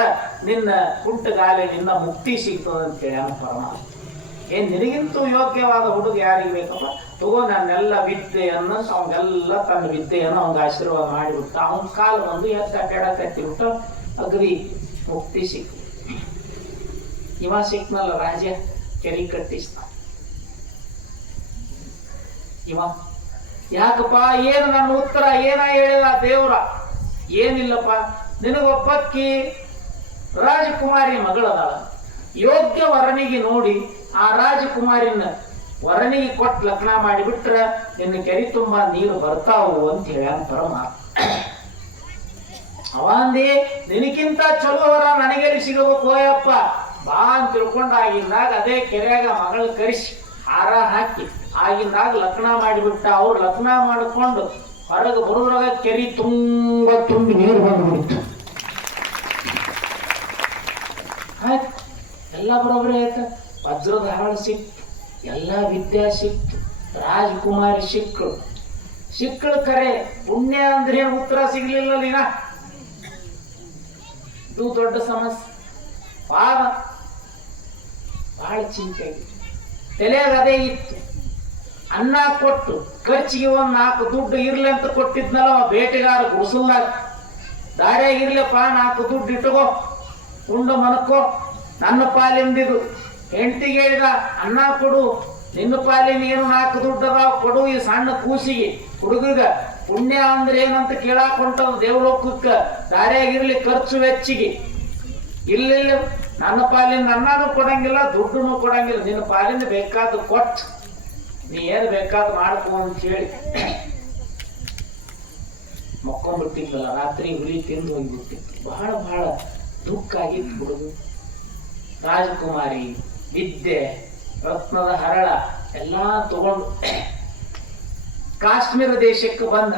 ನಿನ್ನ ಕುಂಟಗಾಲೆ ನಿನ್ನ ಮುಕ್ತಿ ಸಿಗ್ತದ ಅಂತ ಹೇಳ್ಯಾನ ಪರಮಾತ್ಮ. ನಿನಗಿಂತೂ ಯೋಗ್ಯವಾದ ಹುಡುಗ ಯಾರಿಗೆ ಬೇಕಪ್ಪ, ತಗೋ ನನ್ನೆಲ್ಲ ವಿದ್ಯೆಯನ್ನ. ಅವಂಗೆಲ್ಲ ತನ್ನ ವಿದ್ಯೆಯನ್ನು ಅವಂಗ ಆಶೀರ್ವಾದ ಮಾಡಿಬಿಟ್ಟ. ಅವನ ಕಾಲ ಒಂದು ಎದ್ದಾಡ್ಯಾಡಕತ್ತಿಬಿಟ್ಟು ಅಗದಿ ಮುಕ್ತಿ ಸಿಕ್ತು. ಇವ ಸಿಕ್ನಲ್ಲ ರಾಜ ಕೆರಿ ಕಟ್ಟಿಸ್ತ. ಇವ ಯಾಕಪ್ಪ, ಏನು ನನ್ನ ಉತ್ತರ ಏನ ಹೇಳಿದ ದೇವ್ರ? ಏನಿಲ್ಲಪ್ಪ, ನಿನಗೊಪ್ಪಕ್ಕಿ ರಾಜಕುಮಾರಿ ಮಗಳದಾಳ. ಯೋಗ್ಯ ವರನಿಗೆ ನೋಡಿ ಆ ರಾಜಕುಮಾರಿನ ವರನಿಗೆ ಕೊಟ್ಟು ಲಗ್ನ ಮಾಡಿಬಿಟ್ರ ನಿನ್ನ ಕೆರಿ ತುಂಬಾ ನೀರು ಬರ್ತಾವು ಅಂತ ಹೇಳ್ಯಾನ ಪರಮಾತ್ಮ. ಅವಂದಿ ನಿನಕ್ಕಿಂತ ಚಲೋ ವರ ನನಗೆಲ್ಲಿ ಸಿಗಬೇಕು ಯಪ್ಪ ಬಾ ಅಂತ ತಿಳ್ಕೊಂಡ. ಆಗಿಂದಾಗ ಅದೇ ಕೆರೆಯಾಗ ಮಗಳ ಕರೆಸಿ ಹಾರ ಹಾಕಿ ಆಗಿಂದಾಗ ಲಗ್ನ ಮಾಡಿಬಿಟ್ಟ. ಅವ್ರು ಲಗ್ನ ಮಾಡಿಕೊಂಡು ಹೊರಗೆ ಬರೋದ್ರಾಗ ಕೆರಿ ತುಂಬಿ ನೀರು ಬಂದ್ಬಿಡ್ತು. ಆಯ್ತು, ಎಲ್ಲ ಬರೋಬ್ಬರಿ ಆಯ್ತು. ವಜ್ರದ ಹಾಳು ಸಿಕ್ತು, ಎಲ್ಲ ವಿದ್ಯಾ ಸಿಕ್ತು, ರಾಜಕುಮಾರಿ ಸಿಕ್ಕಳು ಕರೆ. ಪುಣ್ಯ ಅಂದ್ರೆ ಉತ್ತರ ಸಿಗ್ಲಿಲ್ಲ ನೀನ. ಇದು ದೊಡ್ಡ ಸಮಸ್ಯೆ. ಬಹಳ ಚಿಂತೆ ಆಗಿತ್ತು. ತಲೆಯಾಗ ಅದೇ ಇತ್ತು. ಅನ್ನ ಕೊಟ್ಟು ಖರ್ಚಿಗೆ 4 ದುಡ್ಡು ಇರ್ಲಿ ಅಂತ ಕೊಟ್ಟಿದ್ನಲ್ಲ ಬೇಟೆಗಾರ ಗುಡಿಸಲ್ದಾಗ. ದಾರ್ಯಾಗ ಇರ್ಲಪ್ಪ 4 ದುಡ್ಡು ಇಟ್ಟುಕೋ, ಉಂಡು ಮನಕ್ಕೋ, ನನ್ನ ಪಾಲಿಂದಿದು. ಹೆಂಡತಿಗೆ ಹೇಳಿದ, ಅನ್ನ ಕೊಡು, ನಿನ್ನ ಪಾಲಿನ ಏನು 4 ದುಡ್ಡು ಅದಾವ ಕೊಡು ಈ ಸಣ್ಣ ಕೂಸಿಗೆ ಹುಡುಗಗ. ಪುಣ್ಯ ಅಂದ್ರೆ ಏನಂತ ಕೇಳಾಕ್ ಹೊಂಟದ ದೇವಲೋಕಕ್ಕ. ದಾರ್ಯಾಗಿರ್ಲಿ ಖರ್ಚು ವೆಚ್ಚಿಗೆ. ಇಲ್ಲ, ನನ್ನ ಪಾಲಿನ ಅನ್ನನೂ ಕೊಡಂಗಿಲ್ಲ, ದುಡ್ಡನ್ನು ಕೊಡಂಗಿಲ್ಲ, ನಿನ್ನ ಪಾಲಿನ ಬೇಕಾದ ಕೊಟ್ಟು ನೀ ಏನು ಬೇಕಾದ ಮಾಡ್ಕೊ ಅಂತ ಹೇಳಿ ಮಕ್ಕೊಂಡ್ಬಿಟ್ಟಿದ್ವಲ್ಲ. ರಾತ್ರಿ ಹುಲಿ ತಿಂದು ಹೋಗಿಬಿಟ್ಟಿತ್ತು. ಬಹಳ ಬಹಳ ದುಃಖ ಆಗಿತ್ತು ಹುಡುಗ. ರಾಜಕುಮಾರಿ ವಿದ್ಯೆ ರತ್ನದ ಹರಳ ಎಲ್ಲಾ ತಗೊಂಡು ಕಾಶ್ಮೀರ ದೇಶಕ್ಕೆ ಬಂದ.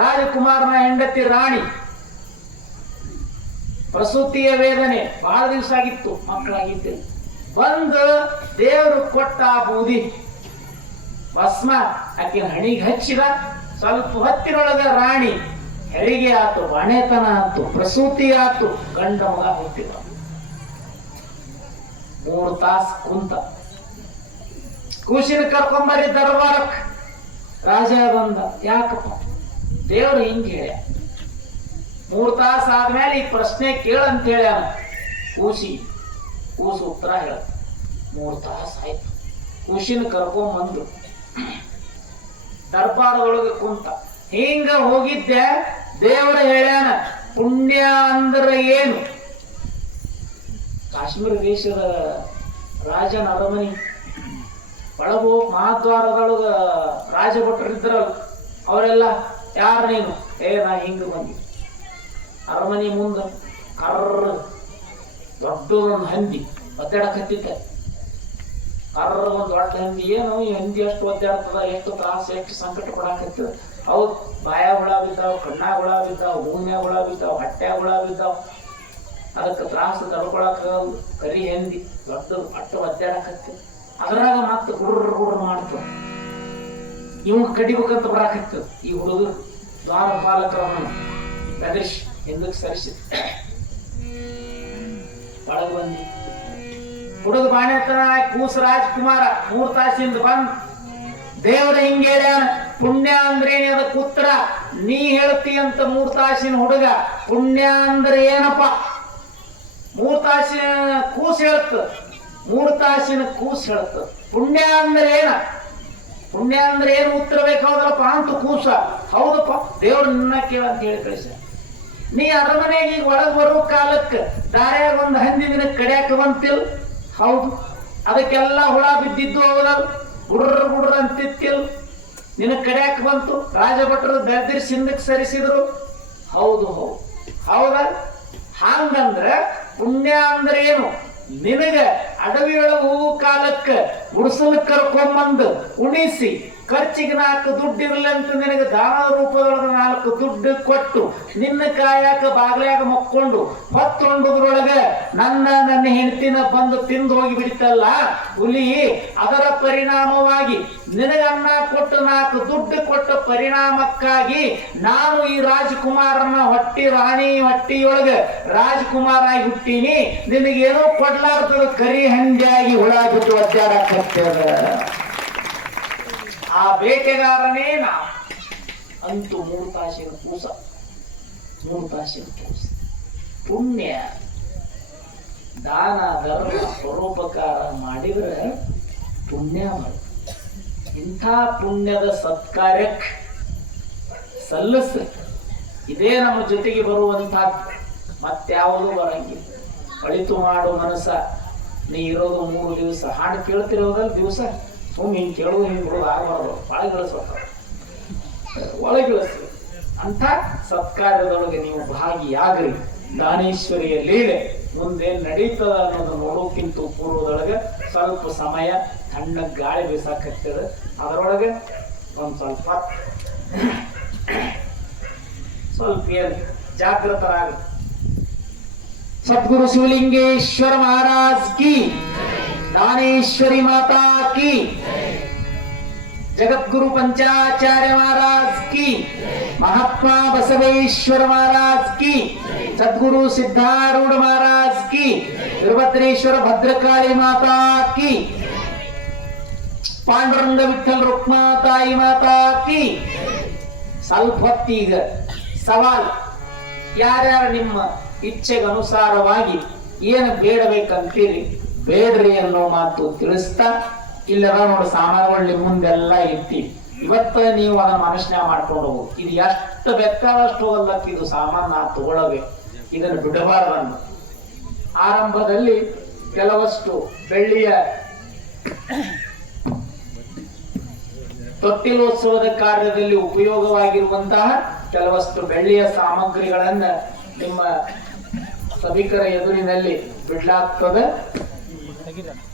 ರಾಜಕುಮಾರನ ಹೆಂಡತಿ ರಾಣಿ ಪ್ರಸೂತಿಯ ವೇದನೆ ಬಹಳ ದಿವಸ ಆಗಿತ್ತು, ಮಕ್ಕಳಾಗಿದ್ದೆ. ಬಂದು ದೇವರು ಕೊಟ್ಟ ಬೂದಿ ಭಸ್ಮ ಆಕಿನ ಹಣಿಗೆ ಹಚ್ಚಿದ. ಸ್ವಲ್ಪ ಹೊತ್ತಿನೊಳಗ ರಾಣಿ ಹೆರಿಗೆ ಆತು, ಬಾಣೆತನ ಆತು, ಪ್ರಸೂತಿ ಆತು, ಗಂಡ ಮಗ ಹುಟ್ಟಿದ. 3 ತಾಸು ಕುಂತ. ಕೂಸಿನ ಕರ್ಕೊಂಬರಿ ದರ್ಬಾರಕ್. ರಾಜ ಬಂದ. ಯಾಕಪ್ಪ? ದೇವ್ರು ಹಿಂಗೆ ಹೇಳ್ಯ, 3 ತಾಸು ಆದ್ಮೇಲೆ ಈ ಪ್ರಶ್ನೆ ಕೇಳಂತ ಹೇಳ್ಯಾನ. ಕೂಸು ಉತ್ತರ ಹೇಳ. 3 ತಾಸು ಆಯ್ತು. ಕೂಸಿನ ಕರ್ಕೊಂಬಂದು ದರ್ಬಾರದೊಳಗೆ ಕುಂತ. ಹಿಂಗ ಹೋಗಿದ್ದೆ, ದೇವರ ಹೇಳ್ಯಾನ ಪುಣ್ಯ ಅಂದ್ರೆ ಏನು. ಕಾಶ್ಮೀರ ದೇಶದ ರಾಜನ ಅರಮನೆ ಒಳಗು ಮಹಾದ್ವಾರದೊಳಗ ರಾಜಭಟ್ರಿದ್ರಲ್ಲ, ಅವರೆಲ್ಲ ಯಾರು ನೀನು? ನಾ ಹಿಂಗ ಬಂದಿ. ಅರಮನೆ ಮುಂದ ಕರ್ರ ದೊಡ್ಡದೊಂದು ಹಂದಿ ಒದ್ದಾಡಕತ್ತಿದ್ದೆ. ಕರ್ರ ಒಂದು ದೊಡ್ಡ ಹಂದಿ. ಏನು ಈ ಹಂದಿ ಎಷ್ಟು ಒದ್ದಾಡ್ತದ, ಎಷ್ಟು ತ್ರಾಸ, ಎಷ್ಟು ಸಂಕಟ ಪಡಾಕತ್ತದ. ಹೌದು, ಬಾಯ ಹುಳ ಬಿದ್ದಾವ, ಕಣ್ಣಾಗ ಹುಳ ಬಿದ್ದಾವ, ಹೂನ್ಯಾಗ ಹುಳ ಬಿದ್ದಾವ, ಹೊಟ್ಯಾಗ ಹುಳ ಬಿದ್ದಾವ. ಅದಕ್ಕೆ ತ್ರಾಸ ತಡ್ಕೊಳಕ ಕರಿ ಹಂದಿ ದೊಡ್ಡ ಅಟ್ಟು ಒದ್ದಾಡಕತ್ತದ. ಅದ್ರಾಗ ಮತ್ತೆ ಗುಡ್ರ ಮಾಡ್ತದ. ಇವ್ ಕಡಿಬೇಕಂತ ಬರಾಕತ್ತದ. ಈ ಹುಡುಗರು ದ್ವಾರಪಾಲಕರನ್ನು ಬೆದರಿಸಿ ಹಿಂದಕ್ಕೆ ಸರಿಸಿದ. ಒಳಗೆ ಬಂದಿ. ಹುಡುಗ ಬಾಣೆತನ ಕೂಸ ರಾಜ್ಕುಮಾರ 3 ತಾಸಿಂದ ಬಂದ್ ದೇವರ ಹಿಂಗ ಹೇಳ್ಯಾನ ಪುಣ್ಯ ಅಂದ್ರೆ ಅದಕ್ಕೆ ಉತ್ತರ ನೀ ಹೇಳ್ತಿ ಅಂತ. 3 ತಾಸಿನ ಹುಡುಗ ಪುಣ್ಯ ಅಂದ್ರೆ ಏನಪ್ಪ? 3 ತಾಸಿನ ಕೂಸ್ ಹೇಳ್ತ. 3 ತಾಸಿನ ಕೂಸ್ ಹೇಳ್ತ ಪುಣ್ಯ ಅಂದ್ರೆ ಏನ? ಪುಣ್ಯ ಅಂದ್ರೆ ಏನು ಉತ್ತರ ಬೇಕಾದಲ್ಲಪ್ಪ ಅಂತ ಕೂಸ. ಹೌದಪ್ಪ, ದೇವ್ರ ನಿನ್ನ ಕೇಳ ಅಂತ ಹೇಳಿ ಕಳಿಸ. ನೀ ಅರಮನೆಗೆ ಈಗ ಒಳಗೆ ಬರೋ ಕಾಲಕ್ಕೆ ದಾರ್ಯಾಗ ಒಂದು ಹಂದಿ ದಿನ ಕಡ್ಯಾಕ ಬಂತಿಲ್? ಹೌದು. ಅದಕ್ಕೆಲ್ಲ ಹುಳ ಬಿದ್ದಿದ್ದು ಹೌದಲ್ಲ, ಗುಡ್ರ ಅಂತಿತ್ತಿಲ್. ನಿನ್ನ ಕಡ್ಯಾಕ ಬಂತು, ರಾಜಭಟ್ರು ಬೆದರಿಸಿ ಹಿಂದಕ್ಕೆ ಸರಿಸಿದ್ರು. ಹೌದು ಹೌದು ಹೌದ. ಹಂಗಂದ್ರೆ ಪುಣ್ಯ ಅಂದ್ರೆ ಏನು? ನಿನಗ ಅಡವಿಯೊಳಗೆ ಹೋಗೋ ಕಾಲಕ್ಕೆ ಗುಡಿಸಲು ಕರ್ಕೊಂಬಂದು ಉಣಿಸಿ ಖರ್ಚಿಗೆ 4 ದುಡ್ಡು ಇರಲಂತ ನಿನಗೆ ದಾನದ ರೂಪದೊಳಗೆ 4 ದುಡ್ಡು ಕೊಟ್ಟು ನಿನ್ನ ಕಾಯಕ ಬಾಗ್ಲಾಗ ಮಕ್ಕೊಂಡು ಹೊತ್ತೊಂಡುದ್ರೊಳಗೆ ನನ್ನ ಹೆಂಡತಿನ ಬಂದು ತಿಂದು ಹೋಗಿ ಬಿಡ್ತಲ್ಲ ಹುಲಿ. ಅದರ ಪರಿಣಾಮವಾಗಿ ನಿನಗನ್ನ ಕೊಟ್ಟು 4 ದುಡ್ಡು ಕೊಟ್ಟ ಪರಿಣಾಮಕ್ಕಾಗಿ ನಾನು ಈ ರಾಜಕುಮಾರನ ರಾಣಿ ಹೊಟ್ಟಿಯೊಳಗೆ ರಾಜಕುಮಾರ ಆಗಿ ಹುಟ್ಟೀನಿ. ನಿನಗೇನೋ ಕೊಡ್ಲಾರ್ತದ ಕರಿ ಹಂದಿಯಾಗಿ ಹುಳ ಬಿಟ್ಟು ಒದ್ದಾಡಕತ್ತದ. ಆ ಬೇಟೆಗಾರನೇ ನಾವು. ಅಂತೂ 3 ತಾಸಿನ ಕೂಸ, 3 ತಾಸಿನ ಕೂಸ. ಪುಣ್ಯ ದಾನ ಧರ್ಮ ಪರೋಪಕಾರ ಮಾಡಿದ್ರೆ ಪುಣ್ಯ ಮಾಡಿ. ಇಂಥ ಪುಣ್ಯದ ಸತ್ಕಾರ್ಯಕ್ಕೆ ಸಲ್ಲಿಸ. ಇದೇ ನಮ್ಮ ಜೊತೆಗೆ ಬರುವಂತಹದ್ದು, ಮತ್ಯಾವುದೂ ಬರಂಗಿಲ್ಲ. ಒಳಿತು ಮಾಡು ಮನಸ್ಸ, ನೀ ಇರೋದು 3 ದಿವಸ. ಹಾಡು ಕೇಳ್ತಿರೋದಲ್ಲ ದಿವಸ, ಸುಮ್ಮನೆ ಹಿಂಗೆ ಕೇಳೋದು ಹಿಂಗೆ ಬಿಡೋದು ಆಗಬಾರ್ದು. ಒಳಗಿಳಿಸ್ರಿ. ಅಂಥ ಸತ್ಕಾರ್ಯದೊಳಗೆ ನೀವು ಭಾಗಿಯಾಗ್ರಿ. ದಾನೇಶ್ವರಿಯ ಲೀಲೆ ಮುಂದೆ ನಡೀತದ ಅನ್ನೋದು ನೋಡೋಕ್ಕಿಂತ ಪೂರ್ವದೊಳಗೆ ಸ್ವಲ್ಪ ಸಮಯ ತಣ್ಣಗೆ ಗಾಳಿ ಬೀಸಾಕತ್ತದ. ಅದರೊಳಗೆ ಒಂದು ಸ್ವಲ್ಪ ಏನು ಜಾಗೃತರಾಗ. सतगुरु शिवलिंगेश्वर महाराज की, दानेश्वरी माता की, जगत गुरु पंचाचार्य महाराज की, महात्मा बसवेश्वर महाराज की, सदगुरु सिद्धारूढ़ महाराज की, वीरभद्रेश्वर भद्रकाली माता की, पांडुरंग विठल रुक्माताई माता की. ಸ್ವಲ್ಪ ಹೊತ್ತೀಗ ಸವಾಲ್, ಯಾರ್ಯಾರು ನಿಮ್ಮ ಇಚ್ಛೆಗೆ ಅನುಸಾರವಾಗಿ ಏನು ಬೇಡಬೇಕಂತೀರಿ ಬೇಡ್ರಿ ಅನ್ನೋ ಮಾತು ತಿಳಿಸ್ತಾ, ಇಲ್ಲದ ನೋಡಿ ಸಾಮಾನುಗಳು ನಿಮ್ಮ ಮುಂದೆಲ್ಲ ಇರ್ತೀವಿ. ಇವತ್ತು ನೀವು ಅದನ್ನ ಮನಸ್ಸಿನ ಮಾಡ್ಕೊಂಡು ಹೋಗು. ಇದು ಎಷ್ಟು ಬೇಕಾದಷ್ಟು ಹೋಗಲ್ಲಕ್ಕೆ ಇದು ಸಾಮಾನು ನಾ ತಗೊಳ್ಳಬೇಕು, ಇದನ್ನು ಬಿಡಬಾರ್ದನ್ನು. ಆರಂಭದಲ್ಲಿ ಕೆಲವಷ್ಟು ಬೆಳ್ಳಿಯ ತೊಟ್ಟಿಲೋತ್ಸವದ ಕಾರ್ಯದಲ್ಲಿ ಉಪಯೋಗವಾಗಿರುವಂತಹ ಕೆಲವಷ್ಟು ಬೆಳ್ಳಿಯ ಸಾಮಗ್ರಿಗಳನ್ನ ನಿಮ್ಮ ಸಭಿಕರ ಎದುರಿನಲ್ಲಿ ಬಿಡ್ಲಾಗ್ತದೆ.